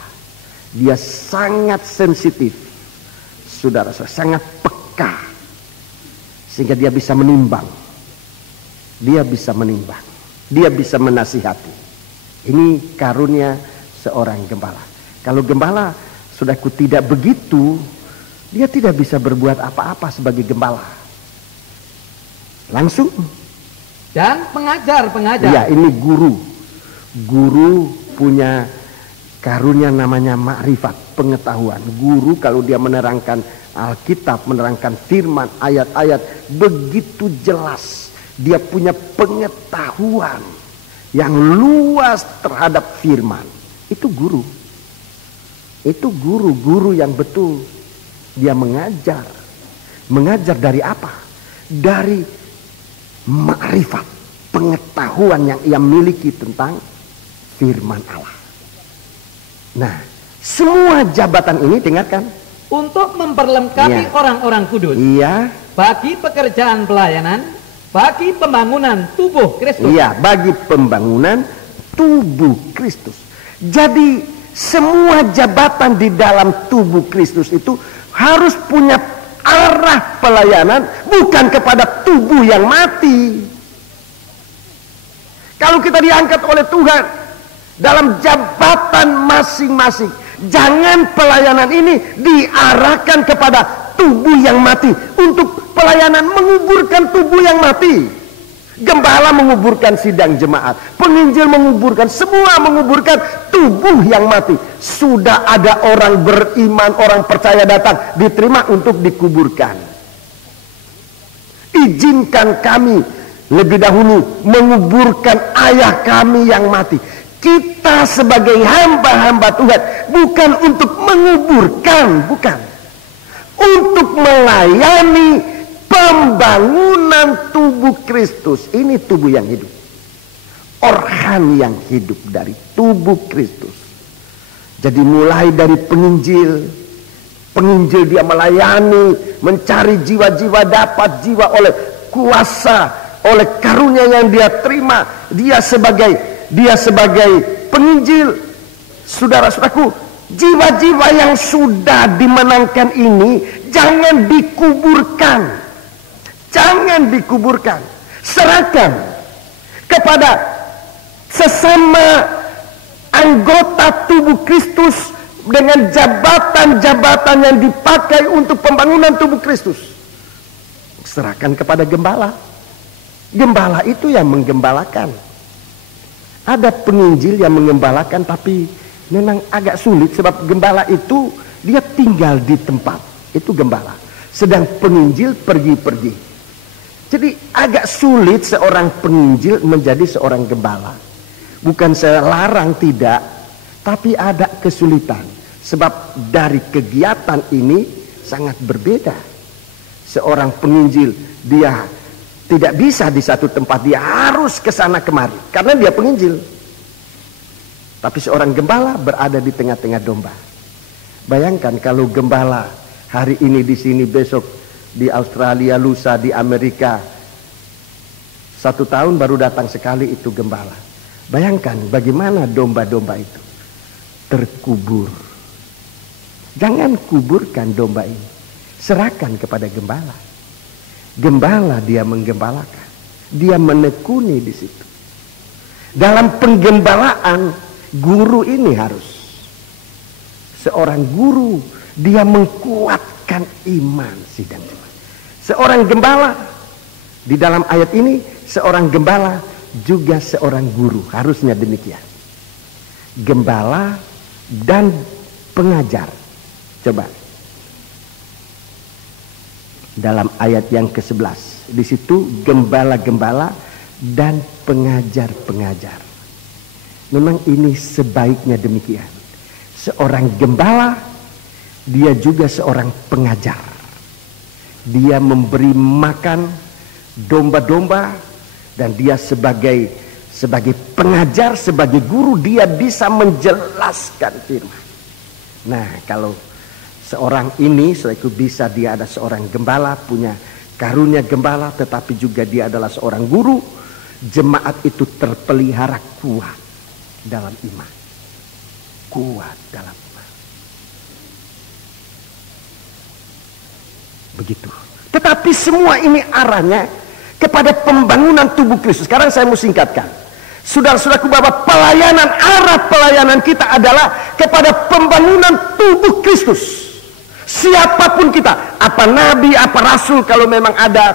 Dia sangat sensitif. Saudara-saudara. Sangat peka. Sehingga dia bisa menimbang. Dia bisa menimbang. Dia bisa menasihati. Ini karunia seorang gembala. Kalau gembala, saudaraku, tidak begitu, dia tidak bisa berbuat apa-apa sebagai gembala. Langsung. Dan pengajar. Ya, ini guru. Guru punya karunia namanya makrifat, pengetahuan. Guru kalau dia menerangkan Alkitab, menerangkan firman, ayat-ayat, begitu jelas. Dia punya pengetahuan. yang luas terhadap firman. Itu guru. Itu guru yang betul. Dia mengajar. Mengajar dari apa? Dari makrifat, pengetahuan yang ia miliki tentang firman Allah. Nah, semua jabatan ini, dengarkan, untuk memperlengkapi orang-orang kudus. Iya. Bagi pekerjaan pelayanan, bagi pembangunan tubuh Kristus. Iya, bagi pembangunan tubuh Kristus. Jadi semua jabatan di dalam tubuh Kristus itu harus punya arah pelayanan, bukan kepada tubuh yang mati. Kalau kita diangkat oleh Tuhan dalam jabatan masing-masing, jangan pelayanan ini diarahkan kepada tubuh yang mati, untuk pelayanan menguburkan tubuh yang mati. Gembala menguburkan sidang jemaat, penginjil menguburkan, semua menguburkan tubuh yang mati. Sudah ada orang beriman, orang percaya datang, diterima untuk dikuburkan. Izinkan kami lebih dahulu menguburkan ayah kami yang mati. Kita sebagai hamba-hamba Tuhan bukan untuk menguburkan, bukan, untuk melayani pembangunan tubuh Kristus. Ini tubuh yang hidup, organ yang hidup dari tubuh Kristus. Jadi mulai dari penginjil dia melayani, mencari jiwa-jiwa, dapat jiwa oleh kuasa, oleh karunia yang dia terima. Dia sebagai penginjil. Saudara-saudaraku, jiwa-jiwa yang sudah dimenangkan ini jangan dikuburkan. Jangan dikuburkan. Serahkan kepada sesama anggota tubuh Kristus dengan jabatan-jabatan yang dipakai untuk pembangunan tubuh Kristus. Serahkan kepada gembala. Gembala itu yang menggembalakan. Ada penginjil yang mengembalakan, tapi memang agak sulit, sebab gembala itu dia tinggal di tempat. Itu gembala. Sedang penginjil pergi-pergi. Jadi agak sulit seorang penginjil menjadi seorang gembala. Bukan saya larang, tidak, tapi ada kesulitan. Sebab dari kegiatan ini sangat berbeda. Seorang penginjil dia tidak bisa di satu tempat, dia harus ke sana kemari karena dia penginjil. Tapi seorang gembala berada di tengah-tengah domba. Bayangkan kalau gembala hari ini di sini, besok di Australia, lusa di Amerika, 1 tahun baru datang sekali itu gembala. Bayangkan bagaimana domba-domba itu terkubur. Jangan kuburkan domba ini, serahkan kepada gembala. Gembala dia menggembalakan, dia menekuni di situ. Dalam penggembalaan, guru ini harus, seorang guru dia mengkuatkan iman sidang jemaat. Seorang gembala di dalam ayat ini, seorang gembala juga seorang guru, harusnya demikian. Gembala dan pengajar. Coba dalam ayat yang ke-11, di situ gembala-gembala dan pengajar-pengajar. Memang ini sebaiknya demikian. Seorang gembala dia juga seorang pengajar. Dia memberi makan domba-domba, dan dia sebagai pengajar, sebagai guru, dia bisa menjelaskan firman. Nah, kalau seorang ini selaku bisa, dia ada seorang gembala, punya karunia gembala, tetapi juga dia adalah seorang guru, jemaat itu terpelihara kuat dalam iman. Kuat dalam iman. Begitu. Tetapi semua ini arahnya kepada pembangunan tubuh Kristus. Sekarang saya mau singkatkan. Saudara-saudaraku, bahwa arah pelayanan kita adalah kepada pembangunan tubuh Kristus. Siapapun kita, apa nabi, apa rasul kalau memang ada,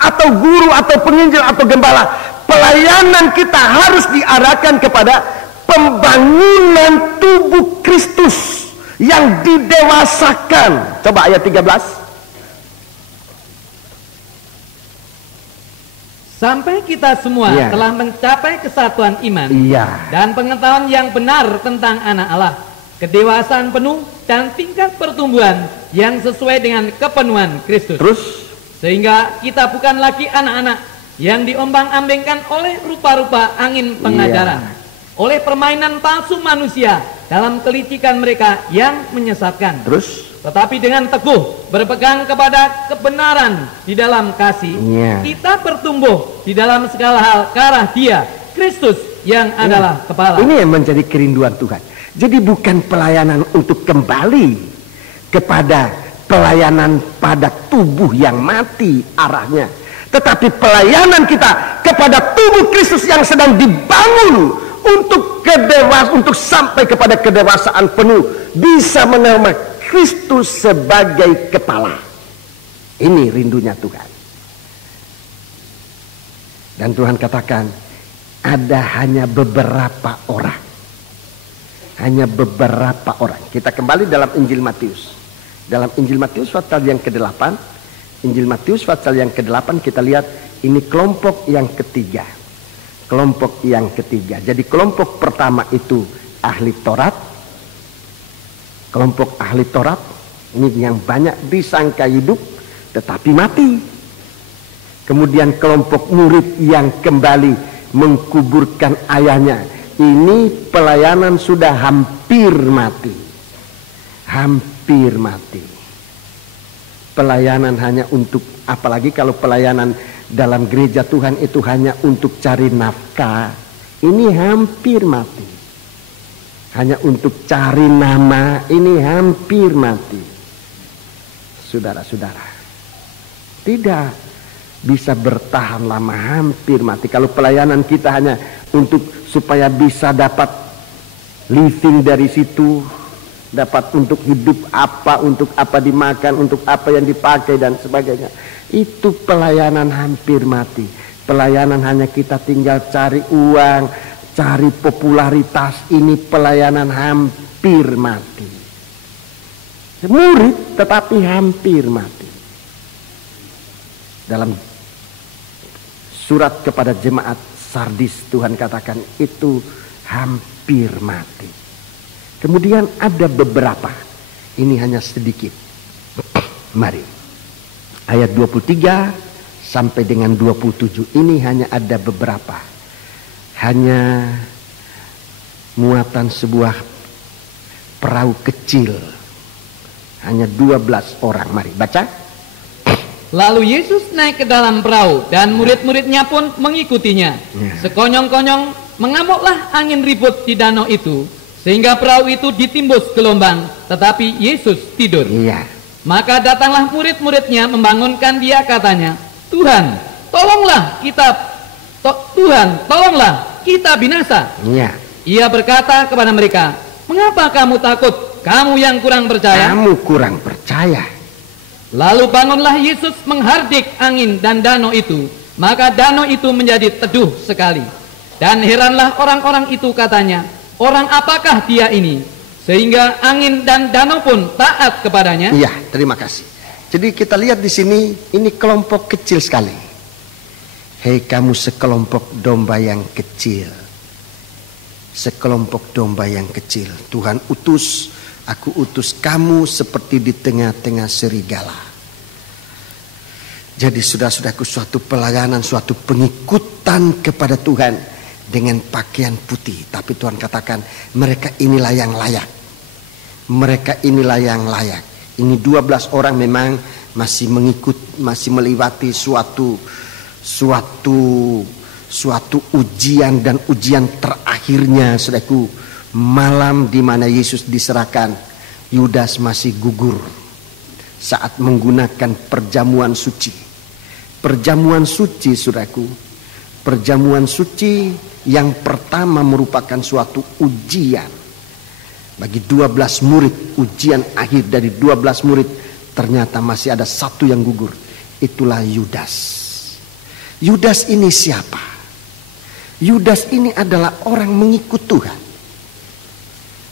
atau guru, atau penginjil, atau gembala, pelayanan kita harus diarahkan kepada pembangunan tubuh Kristus yang didewasakan. Coba ayat 13. sampai kita semua telah mencapai kesatuan iman dan pengetahuan yang benar tentang anak Allah, kedewasaan penuh dan tingkat pertumbuhan yang sesuai dengan kepenuhan Kristus. Sehingga kita bukan lagi anak-anak yang diombang-ambingkan oleh rupa-rupa angin pengajaran, oleh permainan palsu manusia dalam kelicikan mereka yang menyesatkan. Tetapi dengan teguh berpegang kepada kebenaran di dalam kasih, kita bertumbuh di dalam segala hal ke arah Dia, Kristus yang adalah kepala. Ini yang menjadi kerinduan Tuhan. Jadi bukan pelayanan untuk kembali kepada pelayanan pada tubuh yang mati arahnya, tetapi pelayanan kita kepada tubuh Kristus yang sedang dibangun untuk untuk sampai kepada kedewasaan penuh, bisa menerima Kristus sebagai kepala. Ini rindunya Tuhan. Dan Tuhan katakan, ada hanya beberapa orang. Hanya beberapa orang. Kita kembali dalam Injil Matius. Dalam Injil Matius pasal yang ke-8, Injil Matius pasal yang ke-8 kita lihat ini kelompok yang ketiga. Kelompok yang ketiga. Jadi kelompok pertama itu ahli Taurat. Kelompok ahli Taurat ini yang banyak disangka hidup tetapi mati. Kemudian kelompok murid yang kembali mengkuburkan ayahnya. Ini pelayanan sudah hampir mati. Hampir mati. Pelayanan hanya untuk, apalagi kalau pelayanan dalam gereja Tuhan itu hanya untuk cari nafkah. Ini hampir mati. Hanya untuk cari nama, ini hampir mati. Saudara-saudara, tidak bisa bertahan lama, hampir mati. Kalau pelayanan kita hanya untuk supaya bisa dapat living dari situ, dapat untuk hidup apa, untuk apa dimakan, untuk apa yang dipakai dan sebagainya, itu pelayanan hampir mati. Pelayanan hanya kita tinggal cari uang, cari popularitas, ini pelayanan hampir mati. Murid tetapi hampir mati. Dalam surat kepada jemaat Sardis Tuhan katakan itu hampir mati. Kemudian ada beberapa, ini hanya sedikit. Mari ayat 23 sampai dengan 27 ini hanya ada beberapa. Hanya muatan sebuah perahu kecil. Hanya 12 orang. Mari baca. Lalu Yesus naik ke dalam perahu dan murid-muridnya pun mengikutinya. Sekonyong-konyong mengamuklah angin ribut di danau itu, sehingga perahu itu ditimbus gelombang, tetapi Yesus tidur. Maka datanglah murid-muridnya membangunkan dia, katanya, Tuhan, tolonglah kita binasa. Ia berkata kepada mereka, mengapa kamu takut, kamu yang kurang percaya? Kamu kurang percaya. Lalu bangunlah Yesus menghardik angin dan danau itu, maka danau itu menjadi teduh sekali. Dan heranlah orang-orang itu, katanya, orang apakah dia ini, sehingga angin dan danau pun taat kepadanya? Iya, terima kasih. Jadi kita lihat di sini, ini kelompok kecil sekali. Hei kamu sekelompok domba yang kecil. Sekelompok domba yang kecil. Tuhan utus, aku utus kamu seperti di tengah-tengah serigala. Jadi saudara-saudaraku, suatu pelayanan, suatu pengikutan kepada Tuhan dengan pakaian putih. Tapi Tuhan katakan, mereka inilah yang layak. Mereka inilah yang layak. Ini 12 orang memang masih melewati suatu ujian, dan ujian terakhirnya, saudaraku, malam di mana Yesus diserahkan, Yudas masih gugur saat menggunakan perjamuan suci. Perjamuan suci, saudaraku, perjamuan suci yang pertama merupakan suatu ujian bagi 12 murid. Ujian akhir dari 12 murid, ternyata masih ada satu yang gugur, itulah Yudas. Yudas ini siapa? Yudas ini adalah orang mengikut Tuhan.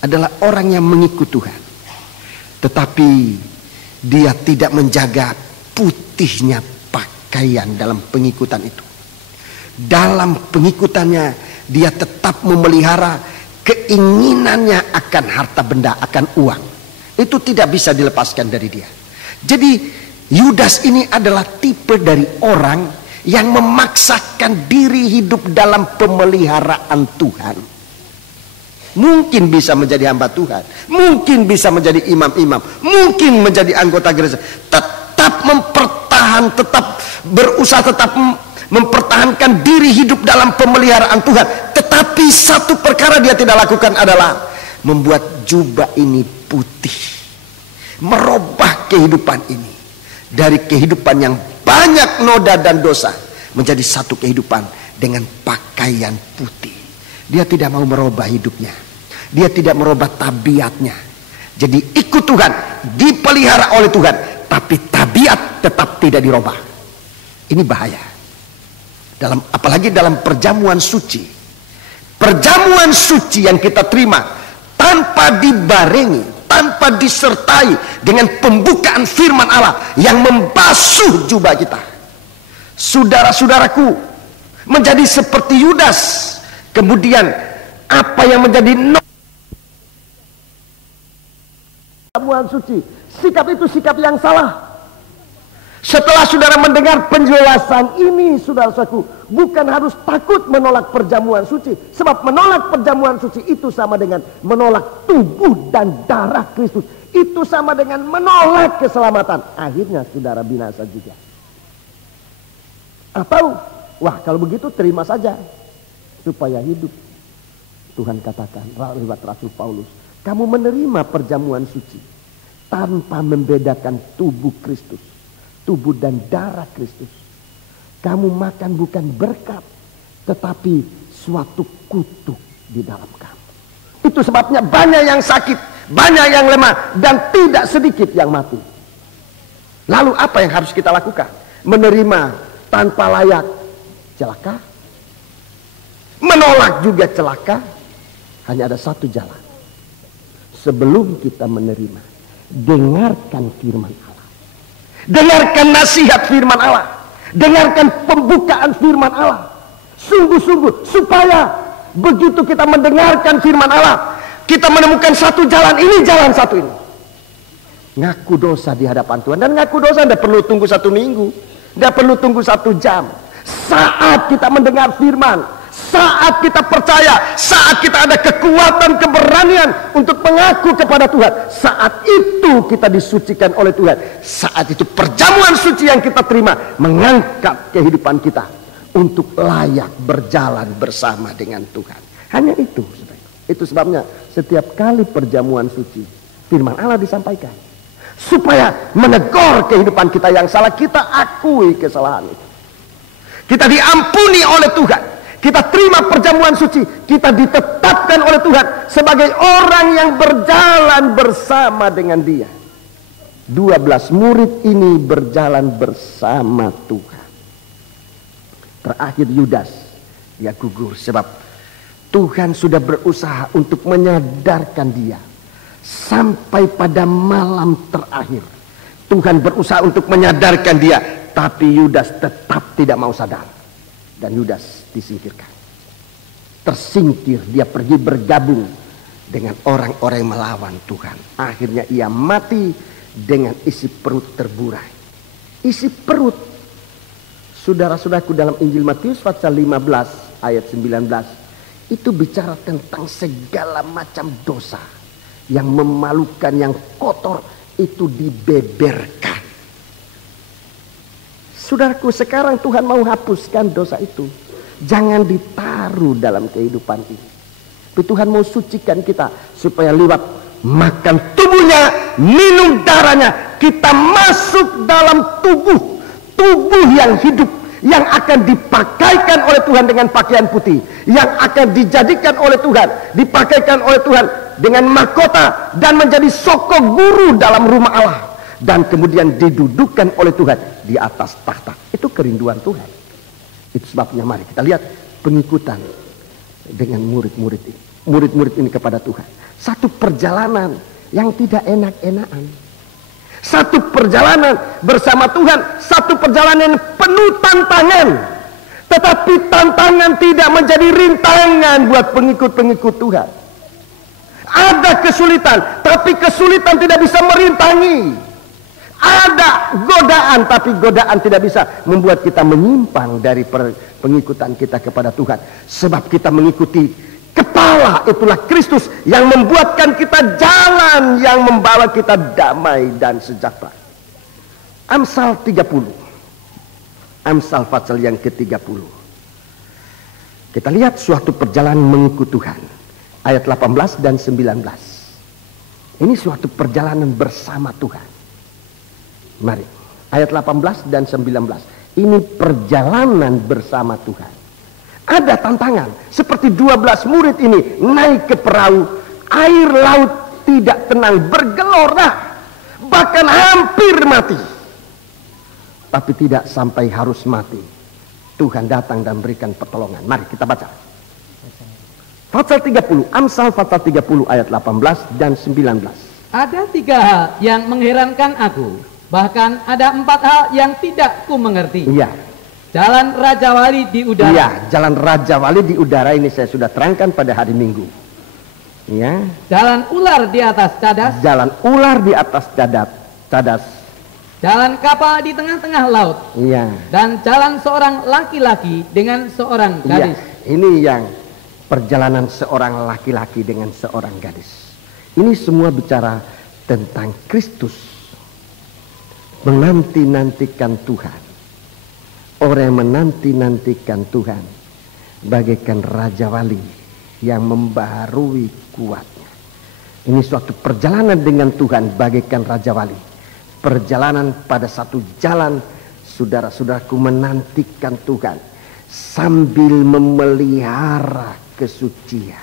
Adalah orang yang mengikut Tuhan. Tetapi dia tidak menjaga putihnya pakaian dalam pengikutan itu. dalam pengikutannya dia tetap memelihara keinginannya akan harta benda, akan uang. Itu tidak bisa dilepaskan dari dia. Jadi Yudas ini adalah tipe dari orang yang memaksakan diri hidup dalam pemeliharaan Tuhan. Mungkin bisa menjadi hamba Tuhan, mungkin bisa menjadi imam-imam, mungkin menjadi anggota gereja, tetap tetap berusaha, tetap mempertahankan diri hidup dalam pemeliharaan Tuhan. Tetapi satu perkara dia tidak lakukan adalah membuat jubah ini putih, merubah kehidupan ini dari kehidupan yang banyak noda dan dosa menjadi satu kehidupan dengan pakaian putih. Dia tidak mau merubah hidupnya, dia tidak merubah tabiatnya. Jadi ikut Tuhan, dipelihara oleh Tuhan, tapi tabiat tetap tidak dirubah. Ini bahaya. Apalagi dalam perjamuan suci. Perjamuan suci yang kita terima tanpa dibarengi, tanpa disertai dengan pembukaan firman Allah yang membasuh jubah kita. Saudara-saudaraku, menjadi seperti Yudas. Kemudian apa yang menjadi perjamuan suci? Sikap itu sikap yang salah. Setelah saudara mendengar penjelasan ini, saudara-saudaraku, bukan harus takut menolak perjamuan suci. Sebab menolak perjamuan suci itu sama dengan menolak tubuh dan darah Kristus. Itu sama dengan menolak keselamatan. Akhirnya saudara binasa juga. Atau, wah kalau begitu terima saja supaya hidup. Tuhan katakan lewat Rasul Paulus, kamu menerima perjamuan suci tanpa membedakan tubuh Kristus, tubuh dan darah Kristus. Kamu makan bukan berkat, tetapi suatu kutuk di dalam kamu. Itu sebabnya banyak yang sakit, banyak yang lemah, dan tidak sedikit yang mati. Lalu apa yang harus kita lakukan? Menerima tanpa layak, celaka. Menolak juga celaka. Hanya ada satu jalan. Sebelum kita menerima, dengarkan firman Allah. Dengarkan nasihat firman Allah. Dengarkan pembukaan firman Allah. Sungguh-sungguh supaya begitu kita mendengarkan firman Allah, kita menemukan satu jalan ini, jalan satu ini. Ngaku dosa di hadapan Tuhan. Dan ngaku dosa tidak perlu tunggu 1 minggu, tidak perlu tunggu 1 jam. Saat kita mendengar firman, saat kita percaya, saat kita ada kekuatan, keberanian untuk mengaku kepada Tuhan, saat itu kita disucikan oleh Tuhan. Saat itu perjamuan suci yang kita terima mengangkat kehidupan kita untuk layak berjalan bersama dengan Tuhan. Hanya itu. Itu sebabnya setiap kali perjamuan suci, firman Allah disampaikan supaya menegur kehidupan kita yang salah. Kita akui kesalahan itu, kita diampuni oleh Tuhan, kita terima perjamuan suci, kita ditetapkan oleh Tuhan sebagai orang yang berjalan bersama dengan Dia. 12 murid ini berjalan bersama Tuhan. Terakhir Yudas, dia gugur sebab Tuhan sudah berusaha untuk menyadarkan dia. Sampai pada malam terakhir Tuhan berusaha untuk menyadarkan dia, tapi Yudas tetap tidak mau sadar. Dan Yudas disingkirkan, tersingkir. Dia pergi bergabung dengan orang-orang yang melawan Tuhan. Akhirnya ia mati dengan isi perut terburai. Isi perut, saudara-saudaraku, dalam Injil Matius pasal 15 ayat 19 itu bicara tentang segala macam dosa yang memalukan, yang kotor, itu dibeberkan. Saudaraku, sekarang Tuhan mau hapuskan dosa itu. Jangan ditaruh dalam kehidupan ini. Tapi Tuhan mau sucikan kita supaya lewat makan tubuhnya, minum darahnya, kita masuk dalam tubuh yang hidup, yang akan dipakaikan oleh Tuhan dengan pakaian putih, yang akan dijadikan oleh Tuhan, dipakaikan oleh Tuhan dengan mahkota dan menjadi sokong guru dalam rumah Allah, dan kemudian didudukkan oleh Tuhan di atas tahta. Itu kerinduan Tuhan. Itu sebabnya mari kita lihat pengikutan dengan murid-murid ini, murid-murid ini kepada Tuhan. Satu perjalanan yang tidak enak-enakan, satu perjalanan bersama Tuhan, satu perjalanan yang penuh tantangan. Tetapi tantangan tidak menjadi rintangan buat pengikut-pengikut Tuhan. Ada kesulitan, tapi kesulitan tidak bisa merintangi. Ada godaan, tapi godaan tidak bisa membuat kita menyimpang dari pengikutan kita kepada Tuhan. Sebab kita mengikuti kepala, itulah Kristus, yang membuatkan kita jalan yang membawa kita damai dan sejahtera. Amsal 30, Amsal pasal yang ke-30. Kita lihat suatu perjalanan mengikut Tuhan, ayat 18 dan 19. Ini suatu perjalanan bersama Tuhan. Mari, ayat 18 dan 19. Ini perjalanan bersama Tuhan. Ada tantangan, seperti 12 murid ini naik ke perahu, air laut tidak tenang, bergelora, bahkan hampir mati. Tapi tidak sampai harus mati. Tuhan datang dan berikan pertolongan. Mari kita baca. Pasal 30, Amsal pasal 30 ayat 18 dan 19. Ada 3 hal yang mengherankan aku, bahkan ada 4 hal yang tidak ku mengerti. Iya. Jalan Raja Wali di udara. Iya, jalan Raja Wali di udara ini saya sudah terangkan pada hari Minggu. Iya. Jalan ular di atas cadas. Jalan ular di atas cadas. Jalan kapal di tengah-tengah laut. Iya. Dan jalan seorang laki-laki dengan seorang gadis. Iya. Ini yang perjalanan seorang laki-laki dengan seorang gadis. Ini semua bicara tentang Kristus menanti-nantikan Tuhan. Orang yang menanti-nantikan Tuhan bagaikan Raja Wali yang membaharui kuatnya. Ini suatu perjalanan dengan Tuhan bagaikan Raja Wali. Perjalanan pada satu jalan, saudara-saudaraku, menantikan Tuhan sambil memelihara kesucian.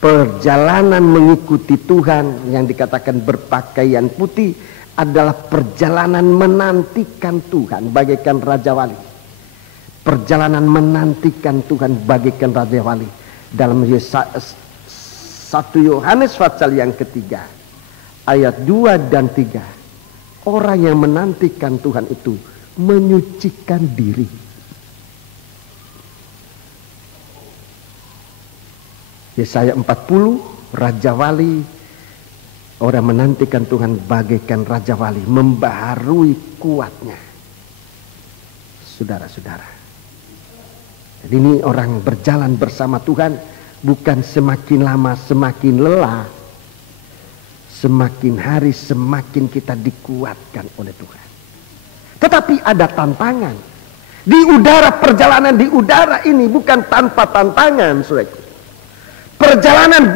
Perjalanan mengikuti Tuhan yang dikatakan berpakaian putih adalah perjalanan menantikan Tuhan bagaikan Raja Wali. Perjalanan menantikan Tuhan bagaikan Raja Wali. Dalam 1 Yohanes pasal yang ketiga, ayat 2 dan 3. Orang yang menantikan Tuhan itu menyucikan diri. Yesaya 40, Raja Wali. Orang menantikan Tuhan bagaikan Raja Wali, membaharui kuatnya. Saudara-saudara, jadi ini orang berjalan bersama Tuhan, bukan semakin lama semakin lelah. Semakin hari semakin kita dikuatkan oleh Tuhan. Tetapi ada tantangan. Di udara, perjalanan di udara ini bukan tanpa tantangan, saudaraku. Perjalanan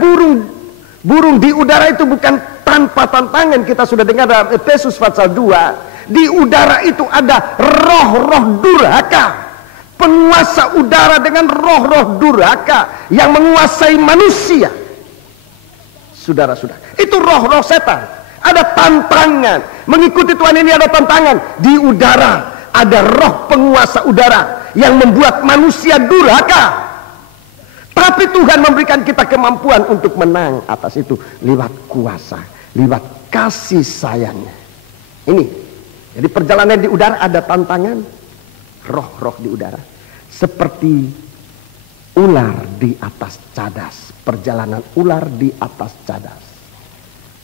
burung di udara itu bukan tanpa tantangan. Kita sudah dengar dalam Efesus pasal 2. Di udara itu ada roh-roh durhaka. Penguasa udara dengan roh-roh durhaka yang menguasai manusia. Saudara-saudara, itu roh-roh setan. Ada tantangan. Mengikuti Tuhan ini ada tantangan. Di udara ada roh penguasa udara yang membuat manusia durhaka. Tapi Tuhan memberikan kita kemampuan untuk menang atas itu lewat kuasa, lewat kasih sayangnya. Ini, jadi perjalanan di udara ada tantangan, roh-roh di udara. Seperti ular di atas cadas, perjalanan ular di atas cadas.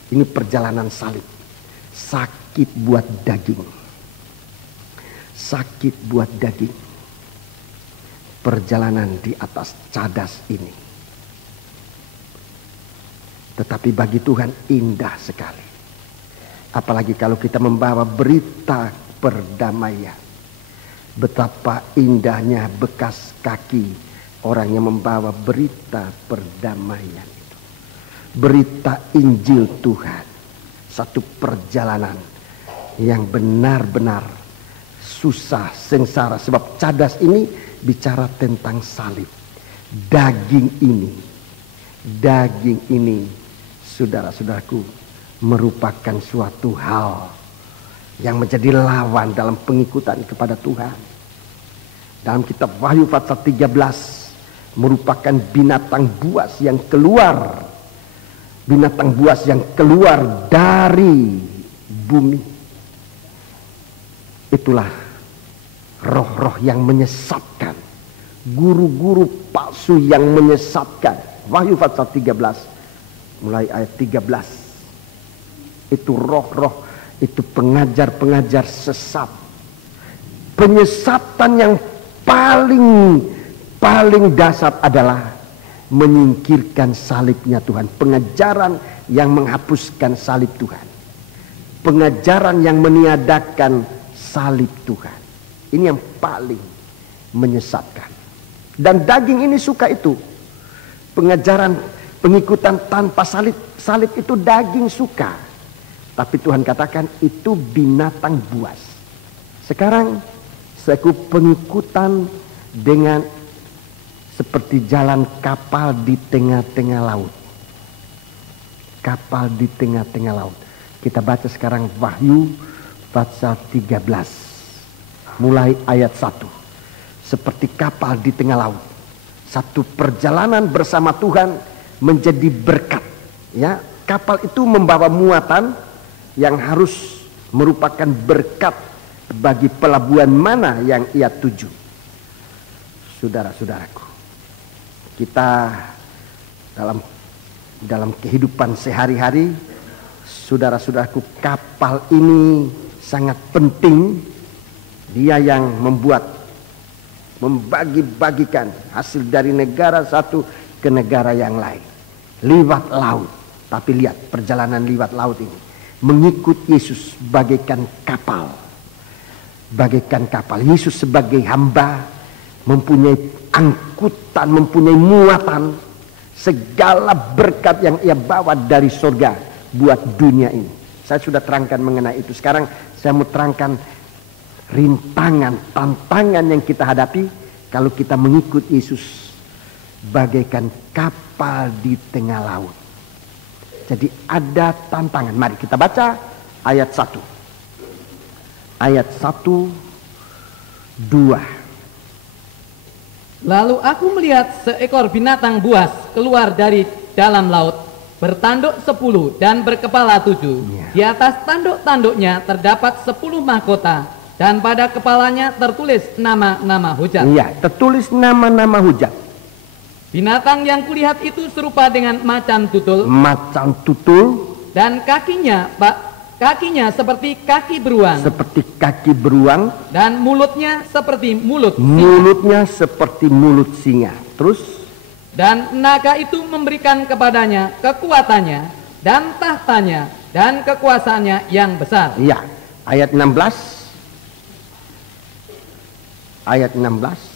Ini perjalanan salib, sakit buat daging. Sakit buat daging. Perjalanan di atas cadas ini. Tetapi bagi Tuhan indah sekali. Apalagi kalau kita membawa berita perdamaian. Betapa indahnya bekas kaki orang yang membawa berita perdamaian itu. Berita Injil Tuhan. Satu perjalanan yang benar-benar susah, sengsara. Sebab cadas ini bicara tentang salib. Daging ini, saudara-saudaraku, merupakan suatu hal yang menjadi lawan dalam pengikutan kepada Tuhan. Dalam kitab Wahyu pasal 13 merupakan binatang buas yang keluar. Binatang buas yang keluar dari bumi. Itulah roh-roh yang menyesatkan, guru-guru palsu yang menyesatkan. Wahyu pasal 13 mulai ayat 13. Itu roh-roh, itu pengajar-pengajar sesat. Penyesatan yang paling dasar adalah menyingkirkan salibnya Tuhan. Pengajaran yang menghapuskan salib Tuhan. Pengajaran yang meniadakan salib Tuhan. Ini yang paling menyesatkan. Dan daging ini suka itu. Pengajaran, pengikutan tanpa salib. Salib itu daging suka. Tapi Tuhan katakan itu binatang buas. Sekarang seku pengikutan dengan seperti jalan kapal di tengah-tengah laut. Kapal di tengah-tengah laut. Kita baca sekarang Wahyu pasal 13 mulai ayat 1. Seperti kapal di tengah laut. Satu perjalanan bersama Tuhan menjadi berkat. Ya, kapal itu membawa muatan yang harus merupakan berkat bagi pelabuhan mana yang ia tuju. Saudara-saudaraku, kita dalam kehidupan sehari-hari, saudara-saudaraku, kapal ini sangat penting. Dia yang membagi-bagikan hasil dari negara satu ke negara yang lain lewat laut. Tapi lihat perjalanan lewat laut ini, mengikut Yesus bagaikan kapal. Bagaikan kapal. Yesus sebagai hamba mempunyai angkutan, mempunyai muatan segala berkat yang ia bawa dari surga buat dunia ini. Saya sudah terangkan mengenai itu. Sekarang saya mau terangkan rintangan, tantangan yang kita hadapi kalau kita mengikut Yesus bagaikan kapal di tengah laut. Jadi ada tantangan. Mari kita baca ayat 1. Ayat 1, 2. Lalu aku melihat seekor binatang buas keluar dari dalam laut, bertanduk 10 dan berkepala 7. Di atas tanduk-tanduknya terdapat 10 mahkota, dan pada kepalanya tertulis nama-nama hujat. Iya, tertulis nama-nama hujat. Binatang yang kulihat itu serupa dengan macan tutul. Macan tutul. Dan kakinya seperti kaki beruang. Seperti kaki beruang. Dan mulutnya seperti mulut singa. Mulutnya seperti mulut singa. Terus. Dan naga itu memberikan kepadanya kekuatannya dan tahtanya dan kekuasaannya yang besar. Iya, ayat 16. Ayat 16.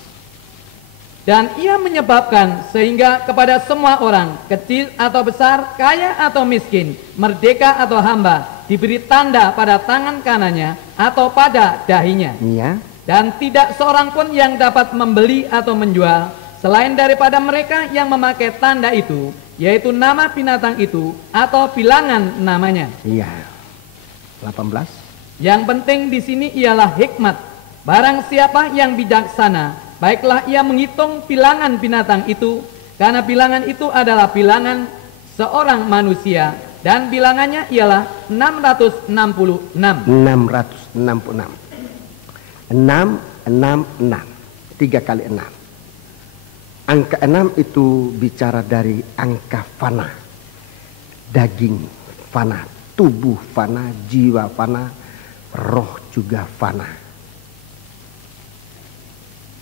Dan ia menyebabkan sehingga kepada semua orang, kecil atau besar, kaya atau miskin, merdeka atau hamba, diberi tanda pada tangan kanannya atau pada dahinya. Iya. Dan tidak seorang pun yang dapat membeli atau menjual selain daripada mereka yang memakai tanda itu, yaitu nama binatang itu atau bilangan namanya. Iya. 18. Yang penting di sini ialah hikmat. Barang siapa yang bijaksana, baiklah ia menghitung bilangan binatang itu, karena bilangan itu adalah bilangan seorang manusia, dan bilangannya ialah 666. 666. 666. 3 kali 6. Angka 6 itu bicara dari angka fana. Daging fana, tubuh fana, jiwa fana, roh juga fana.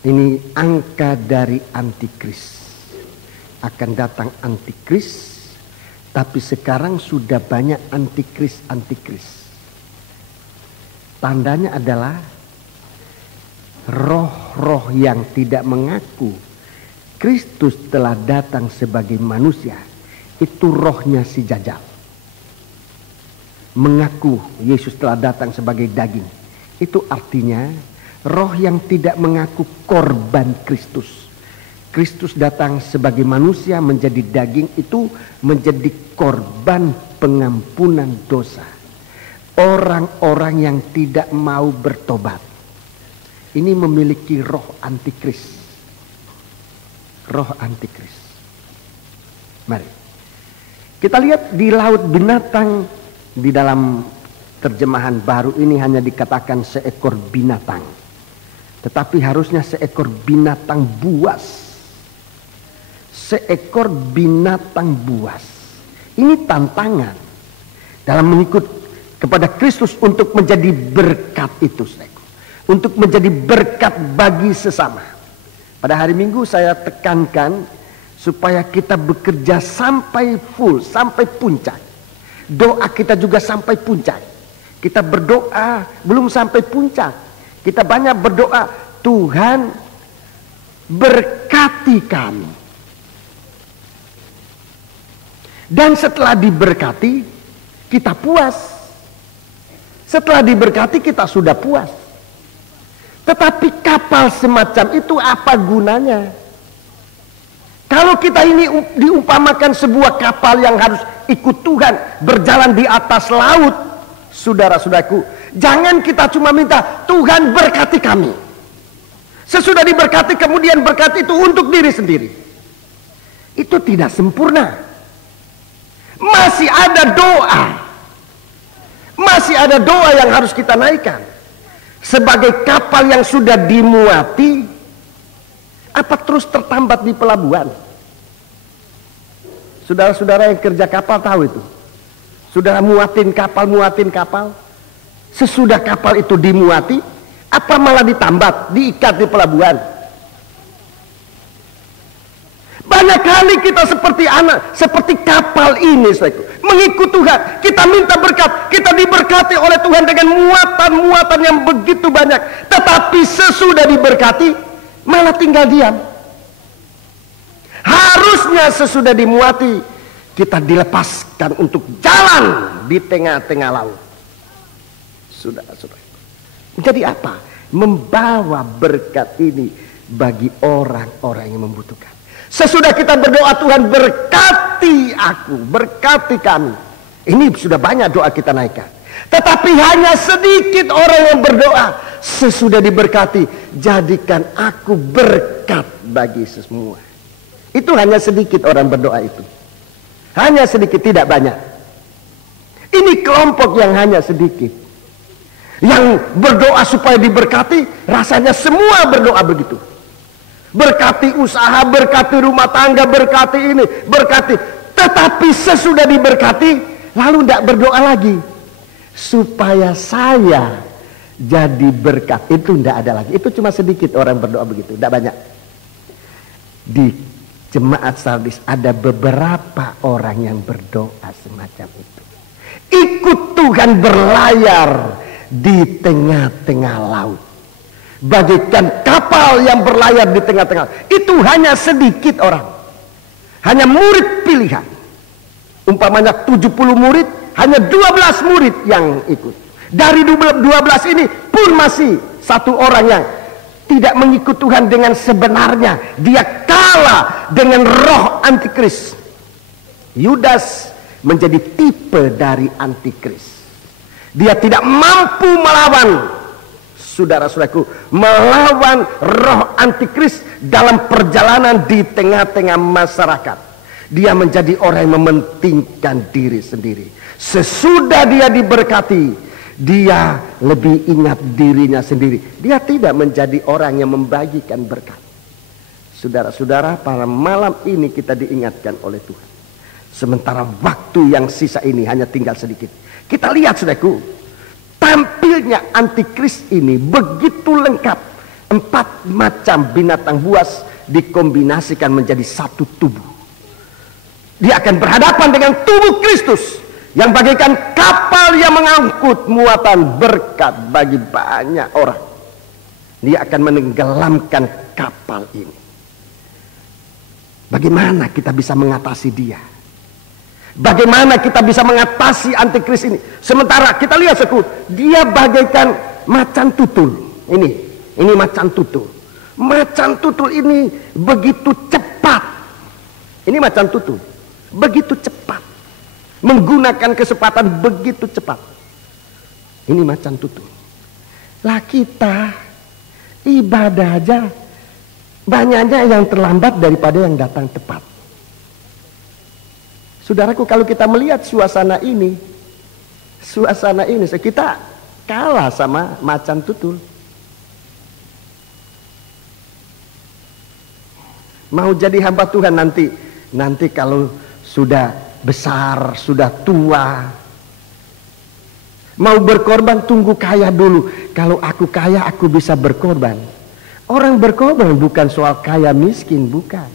Ini angka dari antikris. Akan datang antikris, tapi sekarang sudah banyak antikris. Tandanya adalah roh-roh yang tidak mengaku Kristus telah datang sebagai manusia. Itu rohnya si Dajjal. Mengaku Yesus telah datang sebagai daging. Itu artinya roh yang tidak mengaku korban Kristus. Kristus datang sebagai manusia menjadi daging, itu menjadi korban pengampunan dosa. Orang-orang yang tidak mau bertobat ini memiliki roh antikris. Roh antikris. Mari kita lihat di laut binatang. Di dalam terjemahan baru ini hanya dikatakan seekor binatang. Tetapi harusnya seekor binatang buas. Seekor binatang buas. Ini tantangan dalam mengikut kepada Kristus untuk menjadi berkat itu, untuk menjadi berkat bagi sesama. Pada hari Minggu saya tekankan supaya kita bekerja sampai full, sampai puncak. Doa kita juga sampai puncak. Kita berdoa belum sampai puncak. Kita banyak berdoa, Tuhan berkati kami. Dan setelah diberkati, kita puas. Setelah diberkati, kita sudah puas. Tetapi kapal semacam itu apa gunanya? Kalau kita ini diumpamakan sebuah kapal yang harus ikut Tuhan, berjalan di atas laut, saudara-saudaraku, jangan kita cuma minta, Tuhan berkati kami. Sesudah diberkati, kemudian berkati itu untuk diri sendiri. Itu tidak sempurna. Masih ada doa. Masih ada doa yang harus kita naikkan. Sebagai kapal yang sudah dimuati, apa terus tertambat di pelabuhan? Saudara-saudara yang kerja kapal tahu itu. Saudara muatin kapal. Sesudah kapal itu dimuati, apa malah ditambat, diikat di pelabuhan? Banyak kali kita seperti kapal ini, mengikut Tuhan. Kita minta berkat, kita diberkati oleh Tuhan dengan muatan-muatan yang begitu banyak. Tetapi sesudah diberkati, malah tinggal diam. Harusnya sesudah dimuati, kita dilepaskan untuk jalan di tengah-tengah laut. Saudara-saudara, jadi apa? Membawa berkat ini bagi orang-orang yang membutuhkan. Sesudah kita berdoa, Tuhan berkati aku, berkati kami. Ini sudah banyak doa kita naikkan. Tetapi hanya sedikit orang yang berdoa. Sesudah diberkati, jadikan aku berkat bagi semua. Itu hanya sedikit orang berdoa itu. Hanya sedikit, tidak banyak. Ini kelompok yang hanya sedikit. Yang berdoa supaya diberkati, rasanya semua berdoa begitu. Berkati usaha, berkati rumah tangga, berkati ini, berkati. Tetapi sesudah diberkati, lalu tidak berdoa lagi. Supaya saya jadi berkat. Itu tidak ada lagi. Itu cuma sedikit orang berdoa begitu, tidak banyak. Di jemaat Sardis ada beberapa orang yang berdoa semacam itu. Ikut Tuhan berlayar di tengah-tengah laut. Bagaikan kapal yang berlayar di tengah-tengah. Itu hanya sedikit orang. Hanya murid pilihan. Umpamanya 70 murid, hanya 12 murid yang ikut. Dari 12 ini pun masih satu orang yang tidak mengikut Tuhan dengan sebenarnya. Dia kalah dengan roh antikris. Yudas menjadi tipe dari antikris. Dia tidak mampu melawan, saudara-saudaraku, melawan roh antikris dalam perjalanan di tengah-tengah masyarakat. Dia menjadi orang yang mementingkan diri sendiri. Sesudah dia diberkati, dia lebih ingat dirinya sendiri. Dia tidak menjadi orang yang membagikan berkat. Saudara-saudara, pada malam ini kita diingatkan oleh Tuhan. Sementara waktu yang sisa ini hanya tinggal sedikit. Kita lihat, saudaraku, tampilnya antikris ini begitu lengkap. 4 macam binatang buas dikombinasikan menjadi satu tubuh. Dia akan berhadapan dengan tubuh Kristus yang bagaikan kapal yang mengangkut muatan berkat bagi banyak orang. Dia akan menenggelamkan kapal ini. Bagaimana kita bisa mengatasi dia? Bagaimana kita bisa mengatasi antikris ini? Sementara kita lihat, dia bagaikan macan tutul. Ini macan tutul. Macan tutul ini begitu cepat. Ini macan tutul, begitu cepat, menggunakan kecepatan begitu cepat. Ini macan tutul. Lah kita ibadah aja banyaknya yang terlambat daripada yang datang tepat. Saudaraku, kalau kita melihat suasana ini kita kalah sama macan tutul. Mau jadi hamba Tuhan nanti kalau sudah besar, sudah tua. Mau berkorban tunggu kaya dulu. Kalau aku kaya aku bisa berkorban. Orang berkorban bukan soal kaya miskin, bukan.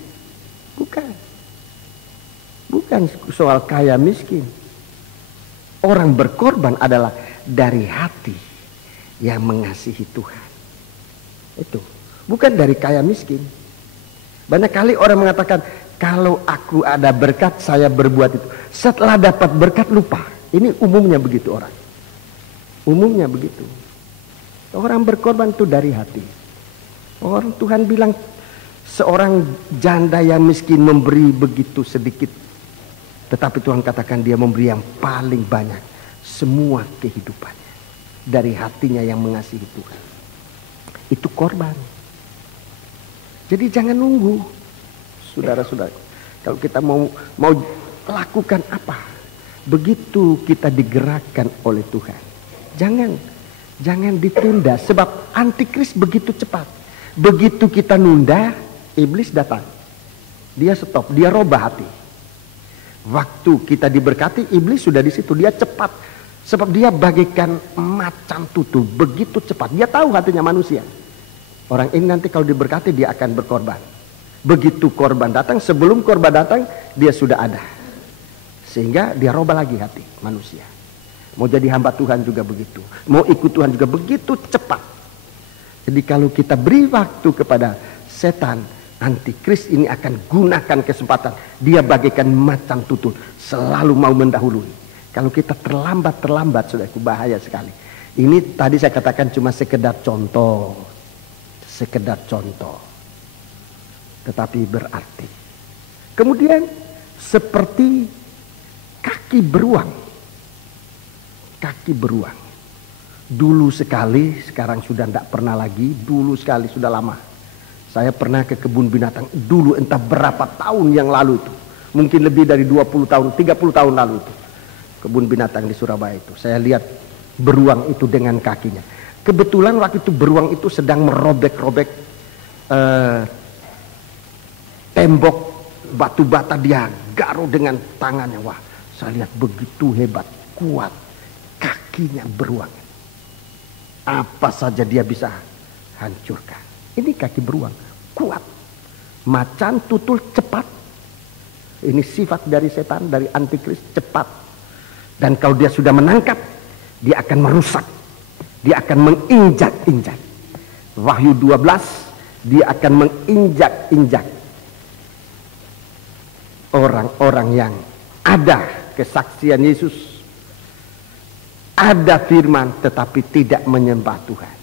Bukan soal kaya miskin. Orang berkorban adalah dari hati yang mengasihi Tuhan. Itu bukan dari kaya miskin. Banyak kali orang mengatakan, kalau aku ada berkat saya berbuat itu. Setelah dapat berkat lupa. Ini umumnya begitu orang. Umumnya begitu. Orang berkorban itu dari hati. Orang Tuhan bilang seorang janda yang miskin memberi begitu sedikit. Tetapi Tuhan katakan dia memberi yang paling banyak. Semua kehidupannya. Dari hatinya yang mengasihi Tuhan. Itu korban. Jadi jangan nunggu. Saudara-saudara. Kalau kita mau lakukan apa. Begitu kita digerakkan oleh Tuhan. Jangan ditunda. Sebab antikris begitu cepat. Begitu kita nunda. Iblis datang. Dia stop. Dia robah hati. Waktu kita diberkati, iblis sudah di situ. Dia cepat, sebab dia bagaikan macan tutul, begitu cepat. Dia tahu hatinya manusia. Orang ini nanti kalau diberkati dia akan berkorban. Begitu korban datang, sebelum korban datang dia sudah ada. Sehingga dia robah lagi hati manusia. Mau jadi hamba Tuhan juga begitu. Mau ikut Tuhan juga begitu cepat. Jadi kalau kita beri waktu kepada setan, antikris ini akan gunakan kesempatan. Dia bagaikan macan tutul, selalu mau mendahului. Kalau kita terlambat, saudaraku, bahaya sekali. Ini tadi saya katakan cuma sekedar contoh. Tetapi berarti. Kemudian seperti kaki beruang. Dulu sekali, sekarang sudah tidak pernah lagi. Dulu sekali, sudah lama. Saya pernah ke kebun binatang dulu entah berapa tahun yang lalu itu. Mungkin lebih dari 20 tahun, 30 tahun lalu itu. Kebun binatang di Surabaya itu. Saya lihat beruang itu dengan kakinya. Kebetulan waktu itu beruang itu sedang merobek-robek tembok batu bata. Dia garuk dengan tangannya. Wah, saya lihat begitu hebat, kuat kakinya beruang. Apa saja dia bisa hancurkan. Ini kaki beruang, kuat. Macan tutul cepat. Ini sifat dari setan, dari antikris, cepat. Dan kalau dia sudah menangkap, dia akan merusak. Dia akan menginjak-injak. Wahyu 12, dia akan menginjak-injak orang-orang yang ada kesaksian Yesus. Ada firman tetapi tidak menyembah Tuhan.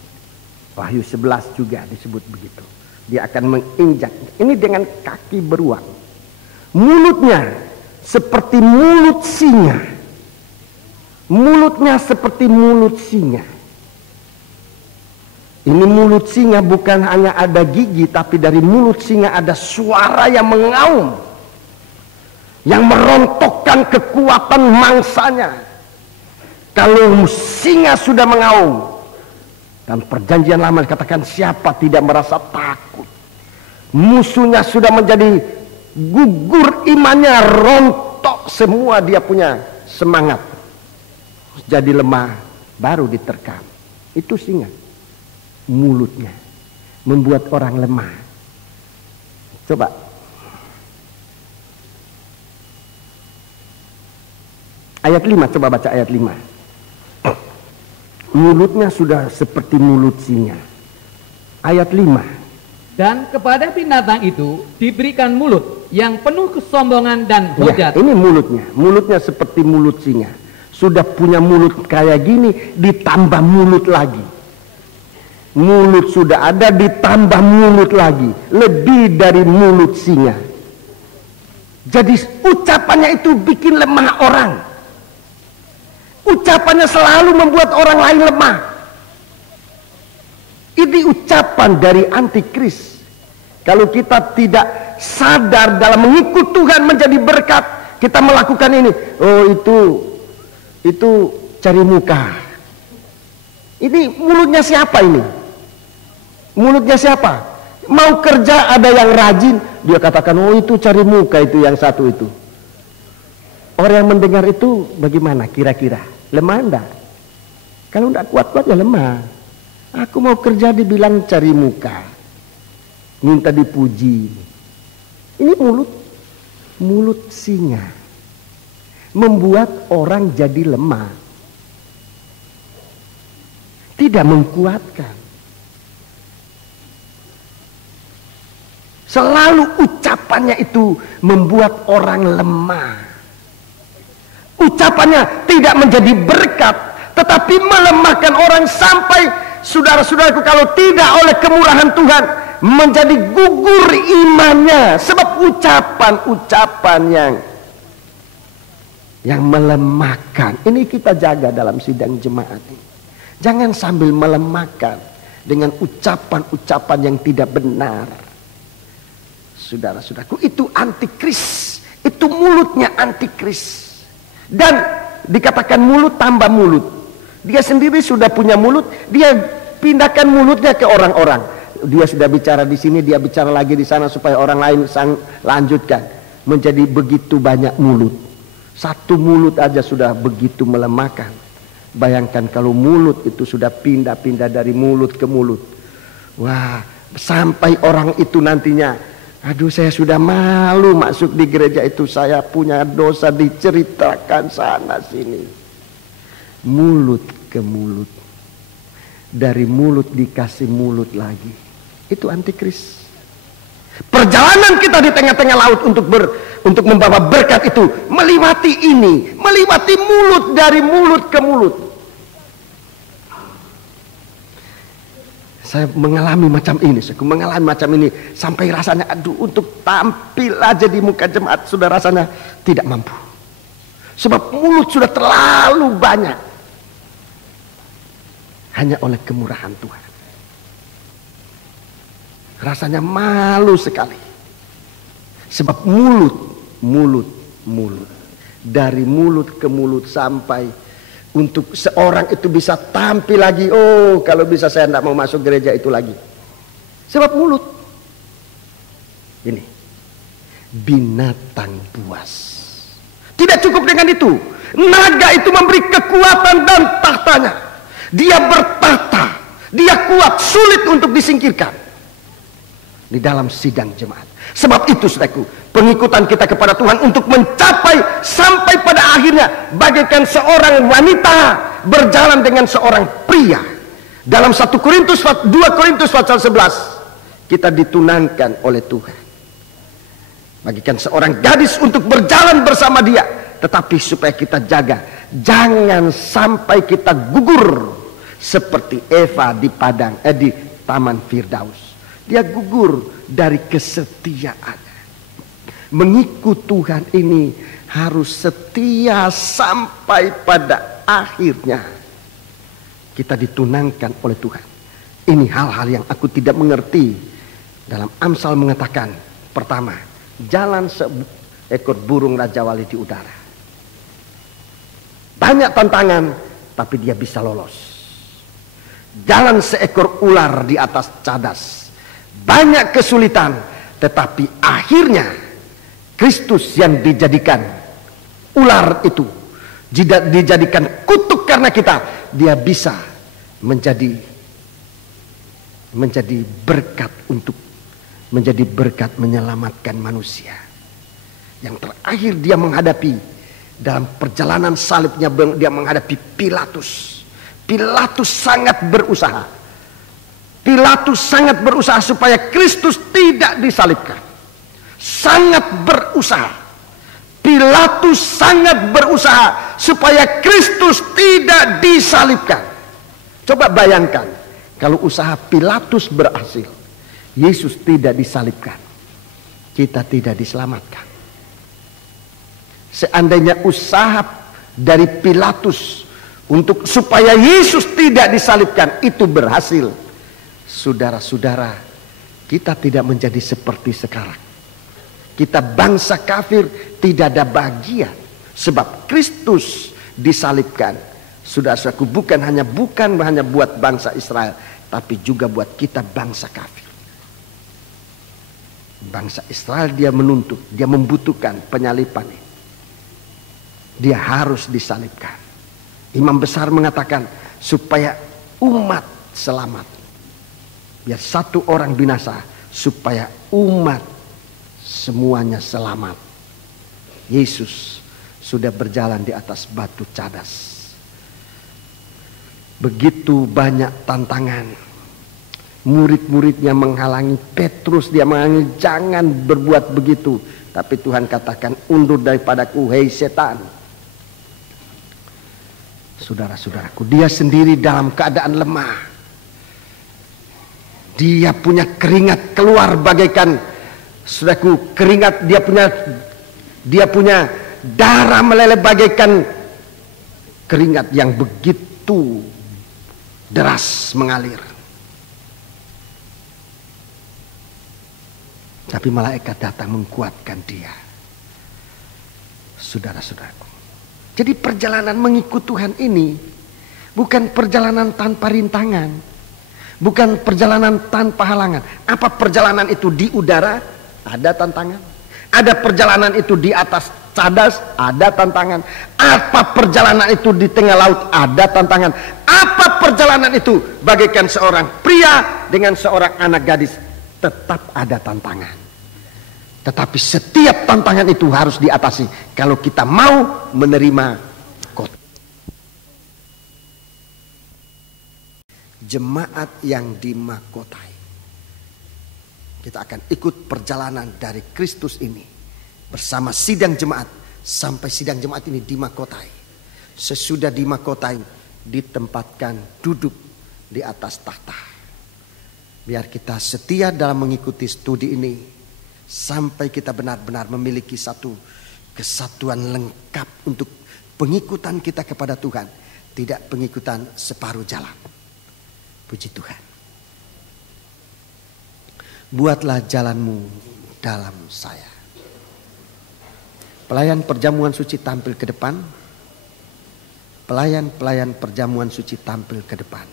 Wahyu 11 juga disebut begitu. Dia akan menginjak. Ini dengan kaki beruang. Mulutnya seperti mulut singa. Mulutnya seperti mulut singa. Ini mulut singa bukan hanya ada gigi, tapi dari mulut singa ada suara yang mengaum. Yang merontokkan kekuatan mangsanya. Kalau singa sudah mengaum, dan perjanjian lama dikatakan siapa tidak merasa takut. Musuhnya sudah menjadi gugur imannya, rontok semua dia punya semangat. Jadi lemah, baru diterkam. Itu singa. Mulutnya membuat orang lemah. Coba. Ayat 5, coba baca ayat 5. Mulutnya sudah seperti mulut singa. Ayat 5. Dan kepada binatang itu diberikan mulut yang penuh kesombongan dan hujat. Ya, ini mulutnya. Mulutnya seperti mulut singa. Sudah punya mulut kayak gini, ditambah mulut lagi. Mulut sudah ada, ditambah mulut lagi. Lebih dari mulut singa. Jadi ucapannya itu bikin lemah orang. Ucapannya selalu membuat orang lain lemah. Ini ucapan dari antikris. Kalau kita tidak sadar dalam mengikut Tuhan menjadi berkat, kita melakukan ini. Oh, itu cari muka. Ini mulutnya siapa ini? Mulutnya siapa? Mau kerja ada yang rajin, dia katakan, oh itu cari muka itu yang satu itu. Orang yang mendengar itu bagaimana kira-kira? Lemah enggak? Kalau enggak kuat-kuat ya lemah. Aku mau kerja dibilang cari muka, minta dipuji. Ini mulut singa, membuat orang jadi lemah, tidak menguatkan. Selalu ucapannya itu membuat orang lemah. Ucapannya tidak menjadi berkat, tetapi melemahkan orang sampai saudara-saudaraku kalau tidak oleh kemurahan Tuhan menjadi gugur imannya. Sebab ucapan-ucapan yang melemahkan ini kita jaga dalam sidang jemaat ini. Jangan sambil melemahkan dengan ucapan-ucapan yang tidak benar. Saudara-saudaraku, itu antikris, itu mulutnya antikris. Dan dikatakan mulut tambah mulut. Dia sendiri sudah punya mulut, dia pindahkan mulutnya ke orang-orang. Dia sudah bicara di sini, dia bicara lagi di sana supaya orang lain lanjutkan. Menjadi begitu banyak mulut. Satu mulut aja sudah begitu melemahkan. Bayangkan kalau mulut itu sudah pindah-pindah dari mulut ke mulut. Wah, sampai orang itu nantinya, aduh saya sudah malu masuk di gereja itu, saya punya dosa diceritakan sana sini. Mulut ke mulut, dari mulut dikasih mulut lagi. Itu antikris. Perjalanan kita di tengah-tengah laut untuk membawa berkat itu melewati ini, melewati mulut, dari mulut ke mulut. Saya mengalami macam ini, sampai rasanya aduh, untuk tampil aja di muka jemaat sudah rasanya tidak mampu. Sebab mulut sudah terlalu banyak. Hanya oleh kemurahan Tuhan. Rasanya malu sekali. Sebab mulut. Dari mulut ke mulut sampai untuk seorang itu bisa tampil lagi. Oh, kalau bisa saya tidak mau masuk gereja itu lagi. Sebab mulut. Ini. Binatang buas. Tidak cukup dengan itu. Naga itu memberi kekuatan dan tahtanya. Dia bertahta. Dia kuat, sulit untuk disingkirkan. Di dalam sidang jemaat. Sebab itu saudaraku, pengikutan kita kepada Tuhan untuk mencapai sampai pada akhirnya bagaikan seorang wanita berjalan dengan seorang pria. Dalam 2 Korintus pasal 11 kita ditunangkan oleh Tuhan. Bagaikan seorang gadis untuk berjalan bersama dia, tetapi supaya kita jaga jangan sampai kita gugur seperti Eva di Taman Firdaus. Dia gugur dari kesetiaan. Mengikut Tuhan ini harus setia sampai pada akhirnya. Kita ditunangkan oleh Tuhan. Ini hal-hal yang aku tidak mengerti. Dalam Amsal mengatakan, pertama, jalan seekor burung Raja Wali di udara. Banyak tantangan, tapi dia bisa lolos. Jalan seekor ular di atas cadas. Banyak kesulitan, tetapi akhirnya Kristus yang dijadikan ular itu, dijadikan kutuk karena kita, dia bisa menjadi berkat untuk menjadi berkat menyelamatkan manusia. Yang terakhir dia menghadapi dalam perjalanan salibnya, dia menghadapi Pilatus. Pilatus sangat berusaha. Pilatus sangat berusaha supaya Kristus tidak disalibkan. Sangat berusaha. Pilatus sangat berusaha supaya Kristus tidak disalibkan. Coba bayangkan, kalau usaha Pilatus berhasil, Yesus tidak disalibkan, kita tidak diselamatkan. Seandainya usaha dari Pilatus untuk supaya Yesus tidak disalibkan itu berhasil, saudara-saudara, kita tidak menjadi seperti sekarang. Kita bangsa kafir tidak ada bagian, sebab Kristus disalibkan. Saudara-saudaraku, bukan hanya buat bangsa Israel, tapi juga buat kita bangsa kafir. Bangsa Israel dia menuntut, dia membutuhkan penyalipan. Dia harus disalibkan. Imam besar mengatakan supaya umat selamat. Biar satu orang binasa, supaya umat semuanya selamat. Yesus sudah berjalan di atas batu cadas. Begitu banyak tantangan. Murid-muridnya menghalangi, Petrus dia menghalangi, jangan berbuat begitu. Tapi Tuhan katakan, undur daripadaku, hei setan. Saudara-saudaraku, dia sendiri dalam keadaan lemah. Dia punya keringat keluar bagaikan, saudaraku, keringat, dia punya darah meleleh bagaikan keringat yang begitu deras mengalir. Tapi malaikat datang menguatkan dia. Saudara-saudaraku. Jadi perjalanan mengikut Tuhan ini bukan perjalanan tanpa rintangan. Bukan perjalanan tanpa halangan. Apa perjalanan itu di udara? Ada tantangan. Ada perjalanan itu di atas cadas? Ada tantangan. Apa perjalanan itu di tengah laut? Ada tantangan. Apa perjalanan itu bagaikan seorang pria dengan seorang anak gadis? Tetap ada tantangan. Tetapi setiap tantangan itu harus diatasi kalau kita mau menerima kota. Jemaat yang dimahkotai. Kita akan ikut perjalanan dari Kristus ini bersama sidang jemaat sampai sidang jemaat ini dimahkotai. Sesudah dimahkotai, ditempatkan duduk di atas takhta. Biar kita setia dalam mengikuti studi ini sampai kita benar-benar memiliki satu kesatuan lengkap untuk pengikutan kita kepada Tuhan, tidak pengikutan separuh jalan. Puji Tuhan. Buatlah jalanmu dalam saya. Pelayan perjamuan suci tampil ke depan. Pelayan-pelayan perjamuan suci tampil ke depan.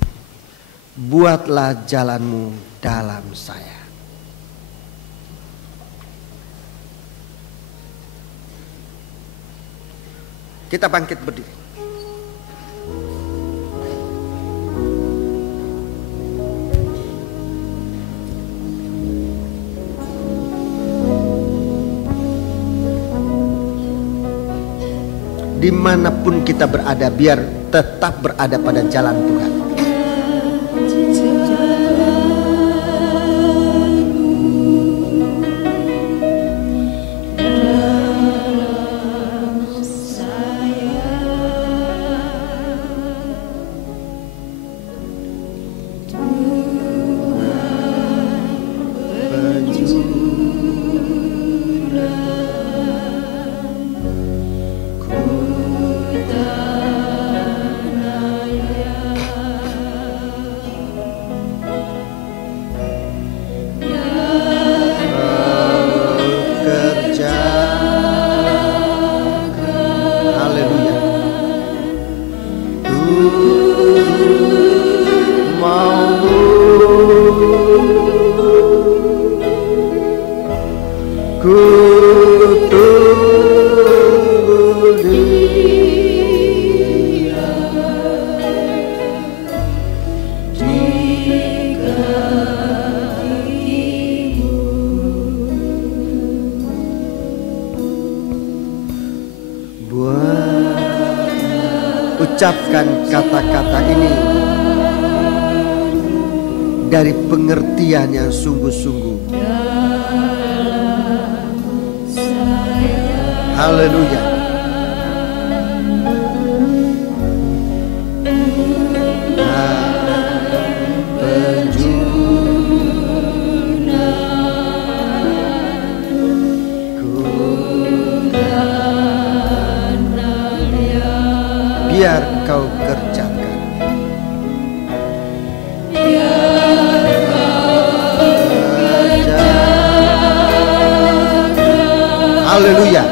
Buatlah jalanmu dalam saya. Kita bangkit berdiri. Dimanapun kita berada, biar tetap berada pada jalan Tuhan. Ucapkan kata-kata ini dari pengertian yang sungguh-sungguh. Haleluya. Biar kau kerjakan. Haleluya.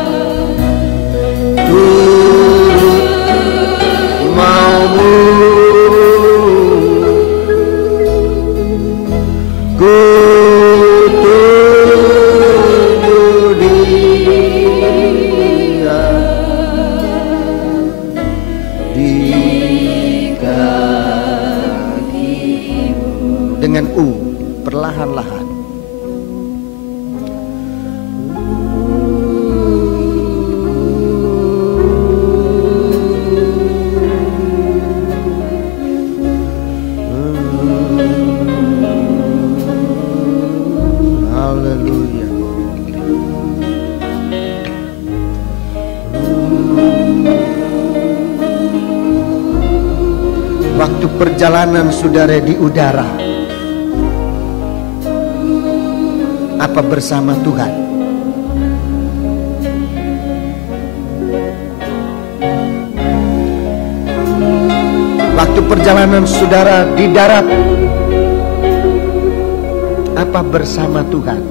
Turut maumu, ku turut perjalanan saudara di udara, apa bersama Tuhan? Waktu perjalanan saudara di darat, apa bersama Tuhan?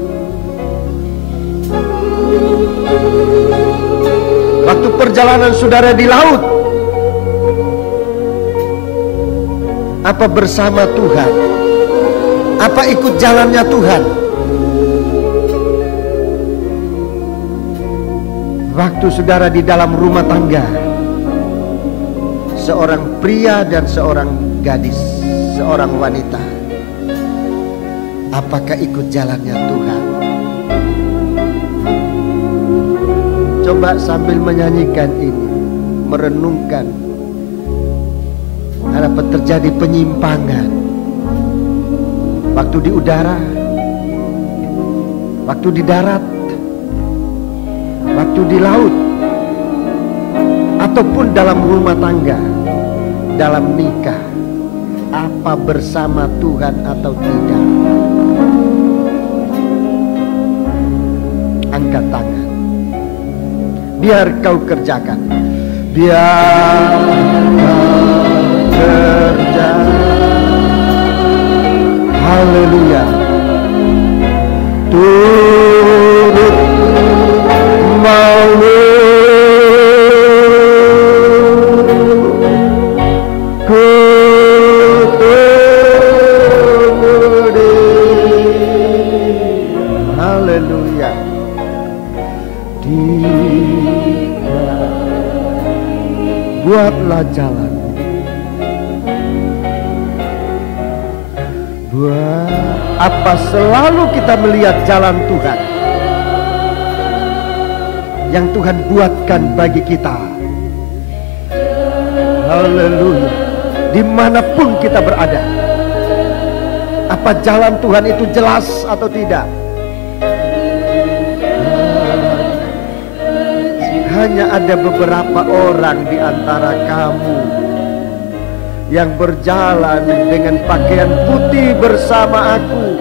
Waktu perjalanan saudara di laut, apa bersama Tuhan? Apa ikut jalannya Tuhan? Waktu saudara di dalam rumah tangga, seorang pria dan seorang gadis, seorang wanita, apakah ikut jalannya Tuhan? Coba sambil menyanyikan ini, merenungkan, apa terjadi penyimpangan waktu di udara, waktu di darat, waktu di laut, ataupun dalam rumah tangga, dalam nikah, apa bersama Tuhan atau tidak? Angkat tangan. Biar kau kerjakan. Biar kau kerjakan. Haleluya. Turut mau buatlah jalan, apa selalu kita melihat jalan Tuhan yang Tuhan buatkan bagi kita. Haleluya. Dimanapun kita berada, apa jalan Tuhan itu jelas atau tidak? Hanya ada beberapa orang di antara kamu yang berjalan dengan pakaian putih bersama aku.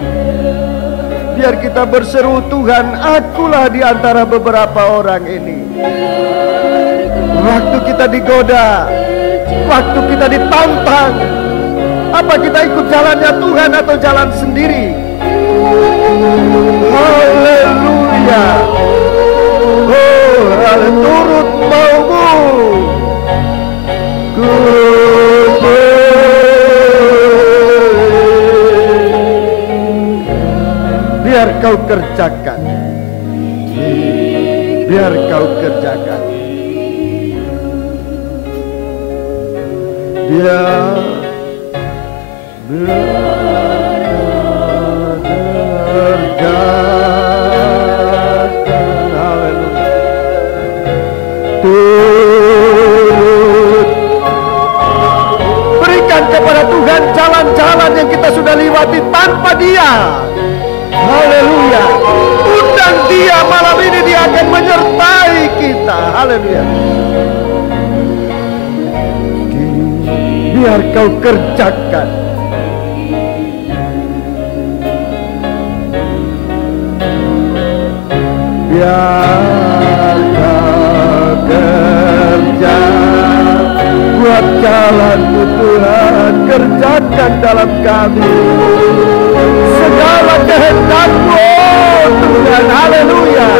Biar kita berseru, Tuhan, akulah di antara beberapa orang ini. Waktu kita digoda, waktu kita ditantang, apa kita ikut jalannya Tuhan atau jalan sendiri? Haleluya. Turut maumu, biar kau kerjakan, biar kau kerjakan, biar kepada Tuhan jalan-jalan yang kita sudah lewati tanpa Dia. Haleluya. Undang Dia malam ini, Dia akan menyertai kita. Haleluya. Biar kau kerjakan. Biar kau kerjakan. Buat jalanmu Tuhan, kerjakan dalam kami segala kehendak-Mu Tuhan. Haleluya.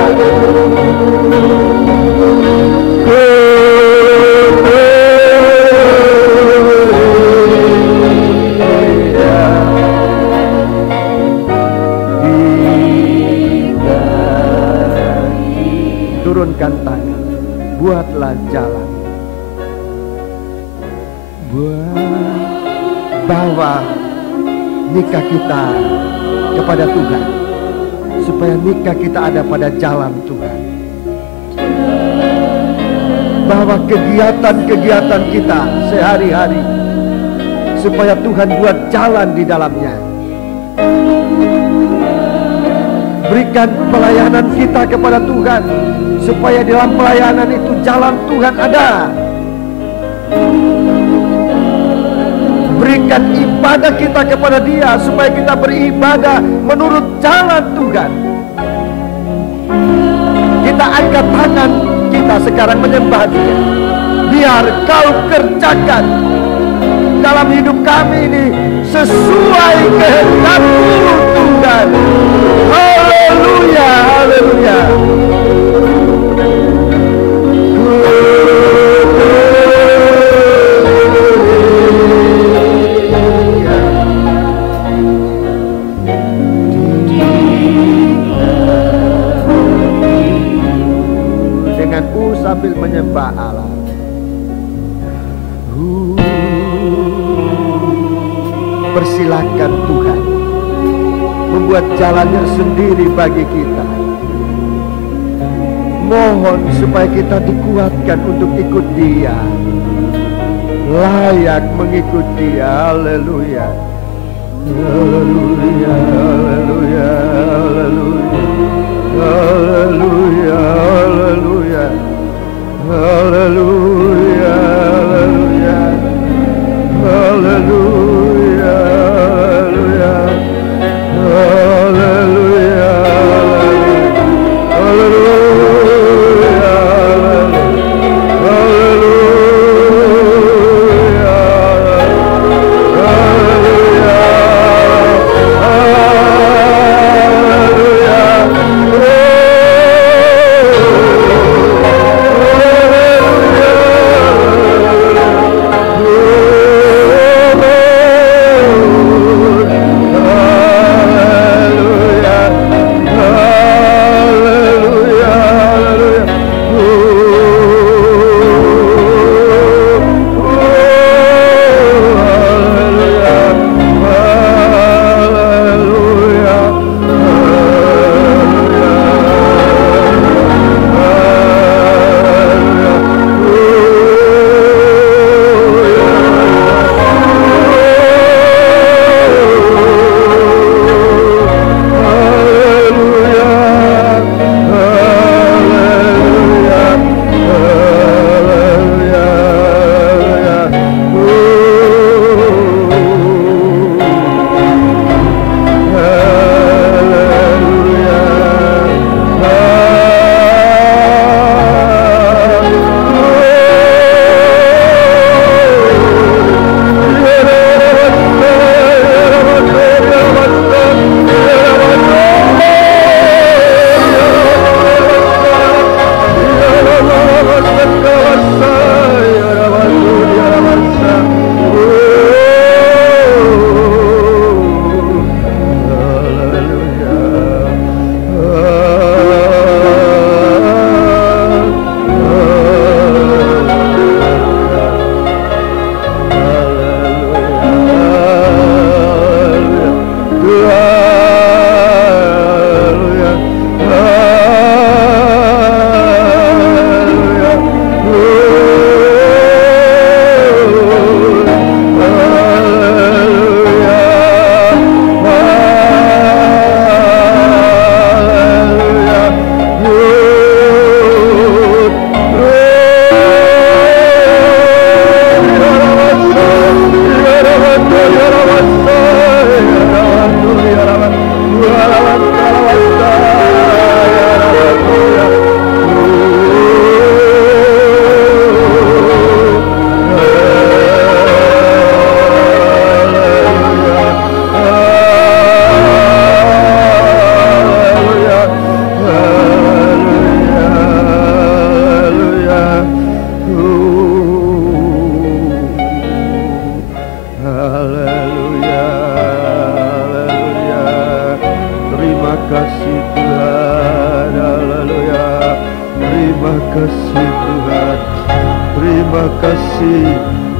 Turunkan tangan, buatlah jalan. Bawa nikah kita kepada Tuhan, supaya nikah kita ada pada jalan Tuhan. Bawa kegiatan-kegiatan kita sehari-hari, supaya Tuhan buat jalan di dalamnya. Berikan pelayanan kita kepada Tuhan, supaya dalam pelayanan itu jalan Tuhan ada. berikan ibadah kita kepada Dia, supaya kita beribadah menurut jalan Tuhan. Kita angkat tangan kita sekarang menyembah Dia. Biar Kau kerjakan dalam hidup kami ini sesuai kehendak-Mu, Tuhan. Haleluya, haleluya. Dengan sambil menyembah Allah. Persilakan Tuhan membuat jalannya sendiri bagi kita. Mohon supaya kita dikuatkan untuk ikut Dia, layak mengikut Dia. Haleluya, haleluya, haleluya, haleluya, haleluya, haleluya, haleluya, haleluya.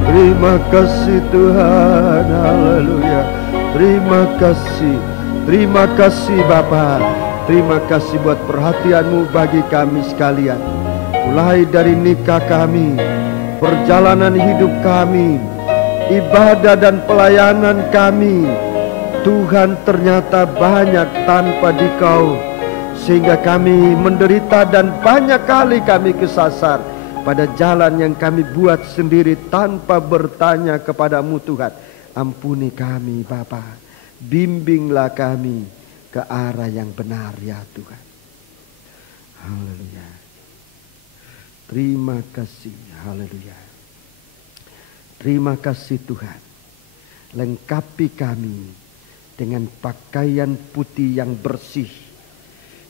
Terima kasih Tuhan, haleluya. Terima kasih Bapa. Terima kasih buat perhatian-Mu bagi kami sekalian. Mulai dari nikah kami, perjalanan hidup kami, ibadah dan pelayanan kami, Tuhan ternyata banyak tanpa Dikau, sehingga kami menderita dan banyak kali kami kesasar pada jalan yang kami buat sendiri tanpa bertanya kepadamu Tuhan. Ampuni kami Bapa, bimbinglah kami ke arah yang benar ya Tuhan. Haleluya. Terima kasih, haleluya. Terima kasih Tuhan. Lengkapi kami dengan pakaian putih yang bersih,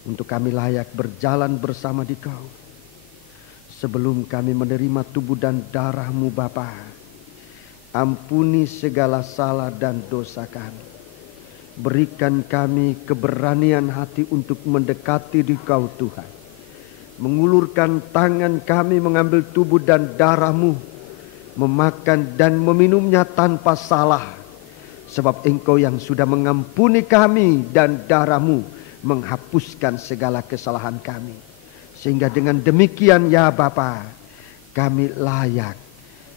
untuk kami layak berjalan bersama di Kau. Sebelum kami menerima tubuh dan darah-Mu Bapa, ampuni segala salah dan dosa kami. Berikan kami keberanian hati untuk mendekati di Kau Tuhan. Mengulurkan tangan kami mengambil tubuh dan darah-Mu, memakan dan meminumnya tanpa salah. Sebab Engkau yang sudah mengampuni kami dan darah-Mu menghapuskan segala kesalahan kami. Sehingga dengan demikian ya Bapa, kami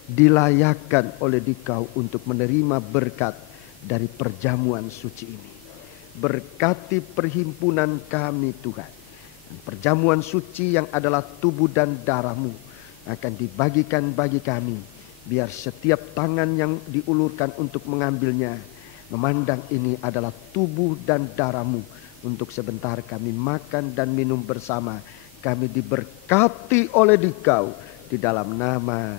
dilayakkan oleh Dikau untuk menerima berkat dari perjamuan suci ini. Berkati perhimpunan kami Tuhan. Perjamuan suci yang adalah tubuh dan darah-Mu akan dibagikan bagi kami. Biar setiap tangan yang diulurkan untuk mengambilnya memandang ini adalah tubuh dan darah-Mu. Untuk sebentar kami makan dan minum bersama. Kami diberkati oleh Dikau di dalam nama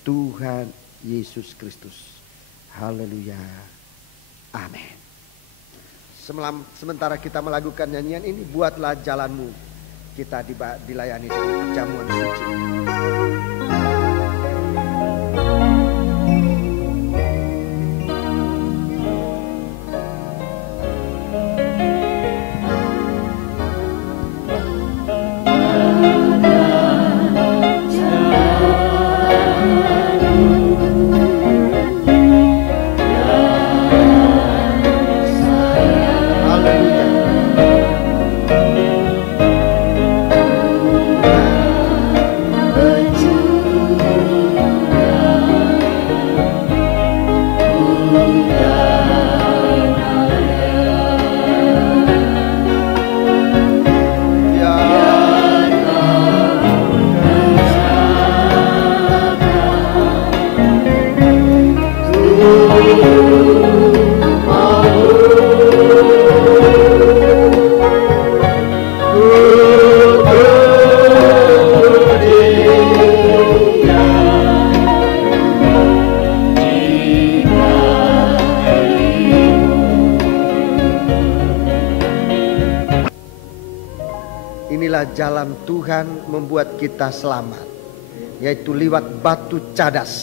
Tuhan Yesus Kristus. Haleluya. Amin. Sementara kita melakukan nyanyian ini, buatlah jalanmu. Kita dilayani dengan perjamuan suci. Jalan Tuhan membuat kita selamat, yaitu lewat batu cadas,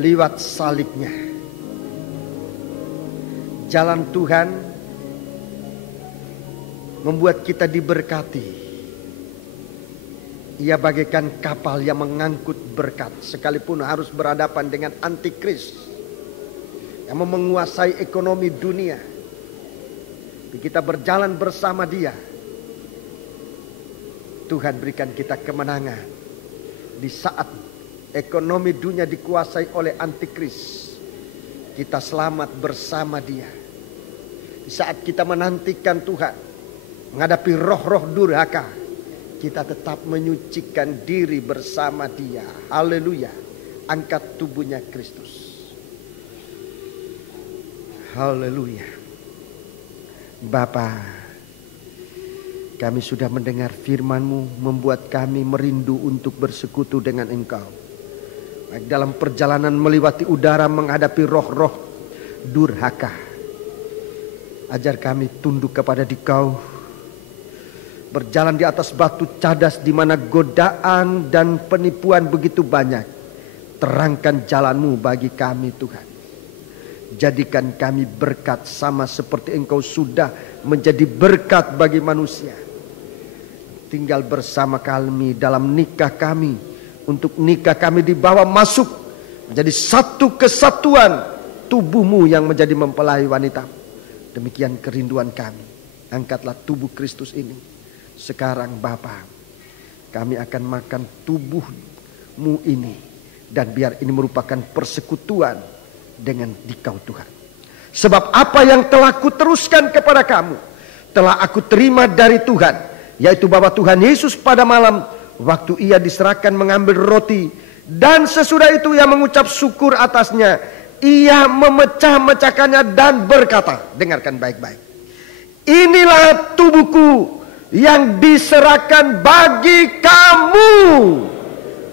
lewat salibnya. Jalan Tuhan membuat kita diberkati. Ia bagaikan kapal yang mengangkut berkat, sekalipun harus berhadapan dengan antikris yang menguasai ekonomi dunia. Kita berjalan bersama Dia. Tuhan berikan kita kemenangan di saat ekonomi dunia dikuasai oleh antikris. Kita selamat bersama Dia. Di saat kita menantikan Tuhan menghadapi roh-roh durhaka, kita tetap menyucikan diri bersama Dia. Haleluya. Angkat tubuhnya Kristus. Haleluya. Bapa, kami sudah mendengar firman-Mu, membuat kami merindu untuk bersekutu dengan Engkau. Baik dalam perjalanan melewati udara menghadapi roh-roh durhaka. Ajar kami tunduk kepada Dikau. Berjalan di atas batu cadas di mana godaan dan penipuan begitu banyak. Terangkan jalan-Mu bagi kami Tuhan. Jadikan kami berkat sama seperti Engkau sudah menjadi berkat bagi manusia. Tinggal bersama kami dalam nikah kami. Untuk nikah kami dibawa masuk menjadi satu kesatuan tubuh-Mu yang menjadi mempelai wanita. Demikian kerinduan kami. Angkatlah tubuh Kristus ini. Sekarang Bapa, kami akan makan tubuh-Mu ini. Dan biar ini merupakan persekutuan dengan Dikau Tuhan. Sebab apa yang telah kuteruskan kepada kamu, telah aku terima dari Tuhan. Yaitu bahwa Tuhan Yesus pada malam waktu Ia diserahkan mengambil roti. Dan sesudah itu Ia mengucap syukur atasnya. Ia memecah-mecahkannya dan berkata, dengarkan baik-baik, inilah tubuhku yang diserahkan bagi kamu.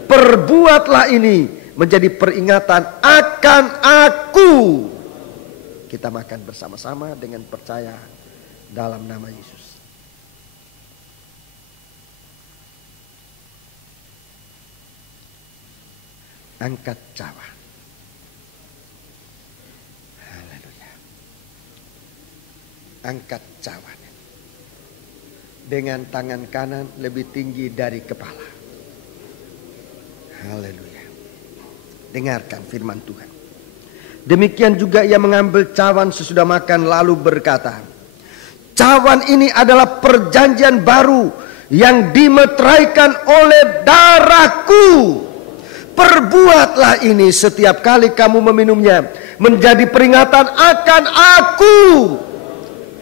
Perbuatlah ini menjadi peringatan akan aku. Kita makan bersama-sama dengan percaya dalam nama Yesus. Angkat cawan. Haleluya. Angkat cawan. Dengan tangan kanan lebih tinggi dari kepala. Haleluya. Dengarkan firman Tuhan. Demikian juga ia mengambil cawan sesudah makan lalu berkata, cawan ini adalah perjanjian baru yang dimeteraikan oleh darahku. Perbuatlah ini setiap kali kamu meminumnya menjadi peringatan akan aku.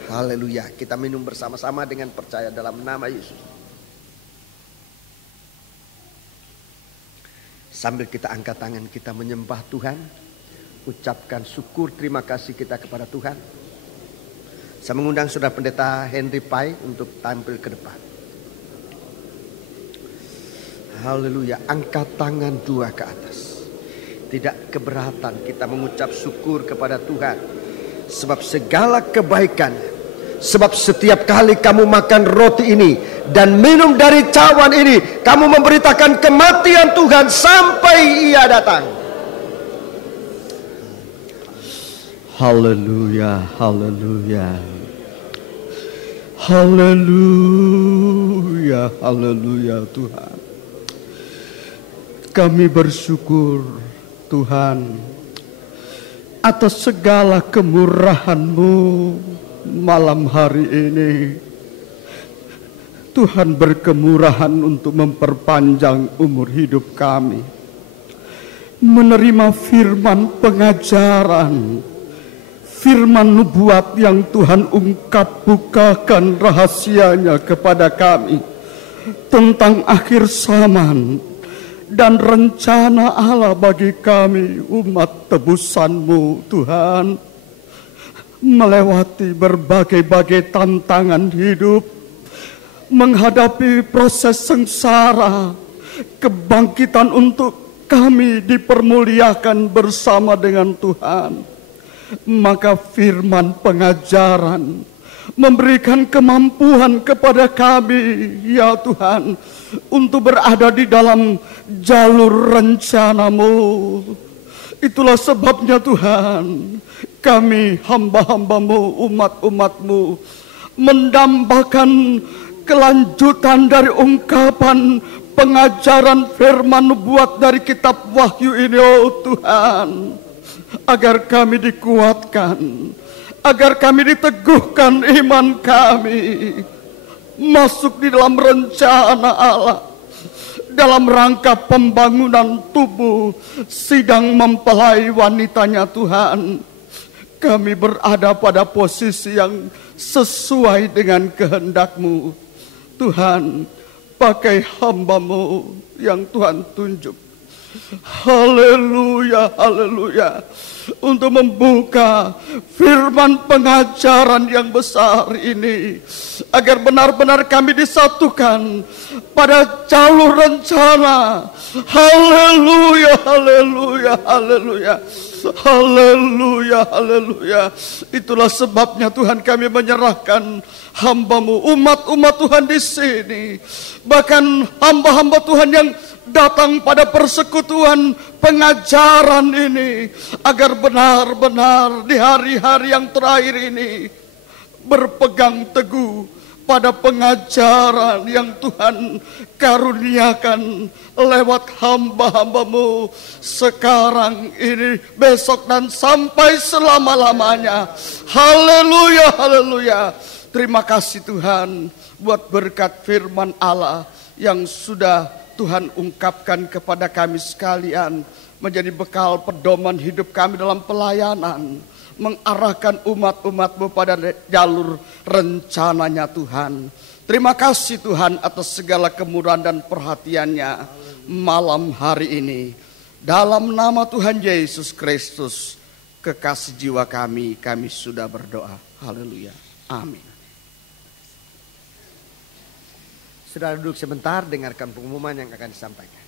Haleluya. Kita minum bersama-sama dengan percaya dalam nama Yesus. Sambil kita angkat tangan, kita menyembah Tuhan, ucapkan syukur terima kasih kita kepada Tuhan. Saya mengundang Saudara Pendeta Henry Pai untuk tampil ke depan. Haleluya, angkat tangan dua ke atas. Tidak keberatan kita mengucap syukur kepada Tuhan. Sebab segala kebaikan, sebab setiap kali kamu makan roti ini dan minum dari cawan ini, kamu memberitakan kematian Tuhan sampai Ia datang. Haleluya, haleluya. Haleluya, haleluya Tuhan. Kami bersyukur Tuhan atas segala kemurahan-Mu malam hari ini. Tuhan berkemurahan untuk memperpanjang umur hidup kami. Menerima firman pengajaran, firman nubuat yang Tuhan bukakan rahasianya kepada kami tentang akhir zaman dan rencana Allah bagi kami umat tebusan-Mu Tuhan. Melewati berbagai-bagai tantangan hidup, menghadapi proses sengsara, kebangkitan untuk kami dipermuliakan bersama dengan Tuhan. Maka firman pengajaran memberikan kemampuan kepada kami, ya Tuhan, untuk berada di dalam jalur rencana-Mu. Itulah sebabnya Tuhan, kami hamba-hamba-Mu, umat-umat-Mu, mendambakan kelanjutan dari ungkapan pengajaran firman nubuat dari kitab Wahyu ini, oh Tuhan, agar kami dikuatkan, agar kami diteguhkan iman kami, masuk di dalam rencana Allah, dalam rangka pembangunan tubuh sidang mempelai wanitanya Tuhan. Kami berada pada posisi yang sesuai dengan kehendak-Mu Tuhan. Pakai hamba-Mu yang Tuhan tunjuk. Haleluya, haleluya. Untuk membuka firman pengajaran yang besar ini, agar benar-benar kami disatukan pada jalur rencana. Haleluya, haleluya, haleluya. Haleluya, haleluya. Itulah sebabnya Tuhan kami menyerahkan hamba-Mu, umat-umat Tuhan di sini. Bahkan hamba-hamba Tuhan yang datang pada persekutuan pengajaran ini, agar benar-benar di hari-hari yang terakhir ini berpegang teguh pada pengajaran yang Tuhan karuniakan lewat hamba-hamba-Mu sekarang ini, besok dan sampai selama-lamanya. Haleluya, haleluya. Terima kasih Tuhan buat berkat firman Allah yang sudah Tuhan ungkapkan kepada kami sekalian, menjadi bekal pedoman hidup kami dalam pelayanan, mengarahkan umat-umat-Mu pada jalur rencananya Tuhan. Terima kasih Tuhan atas segala kemurahan dan perhatiannya malam hari ini. Dalam nama Tuhan Yesus Kristus kekasih jiwa kami sudah berdoa. Haleluya. Amin. Saudara duduk sebentar, dengarkan pengumuman yang akan disampaikan.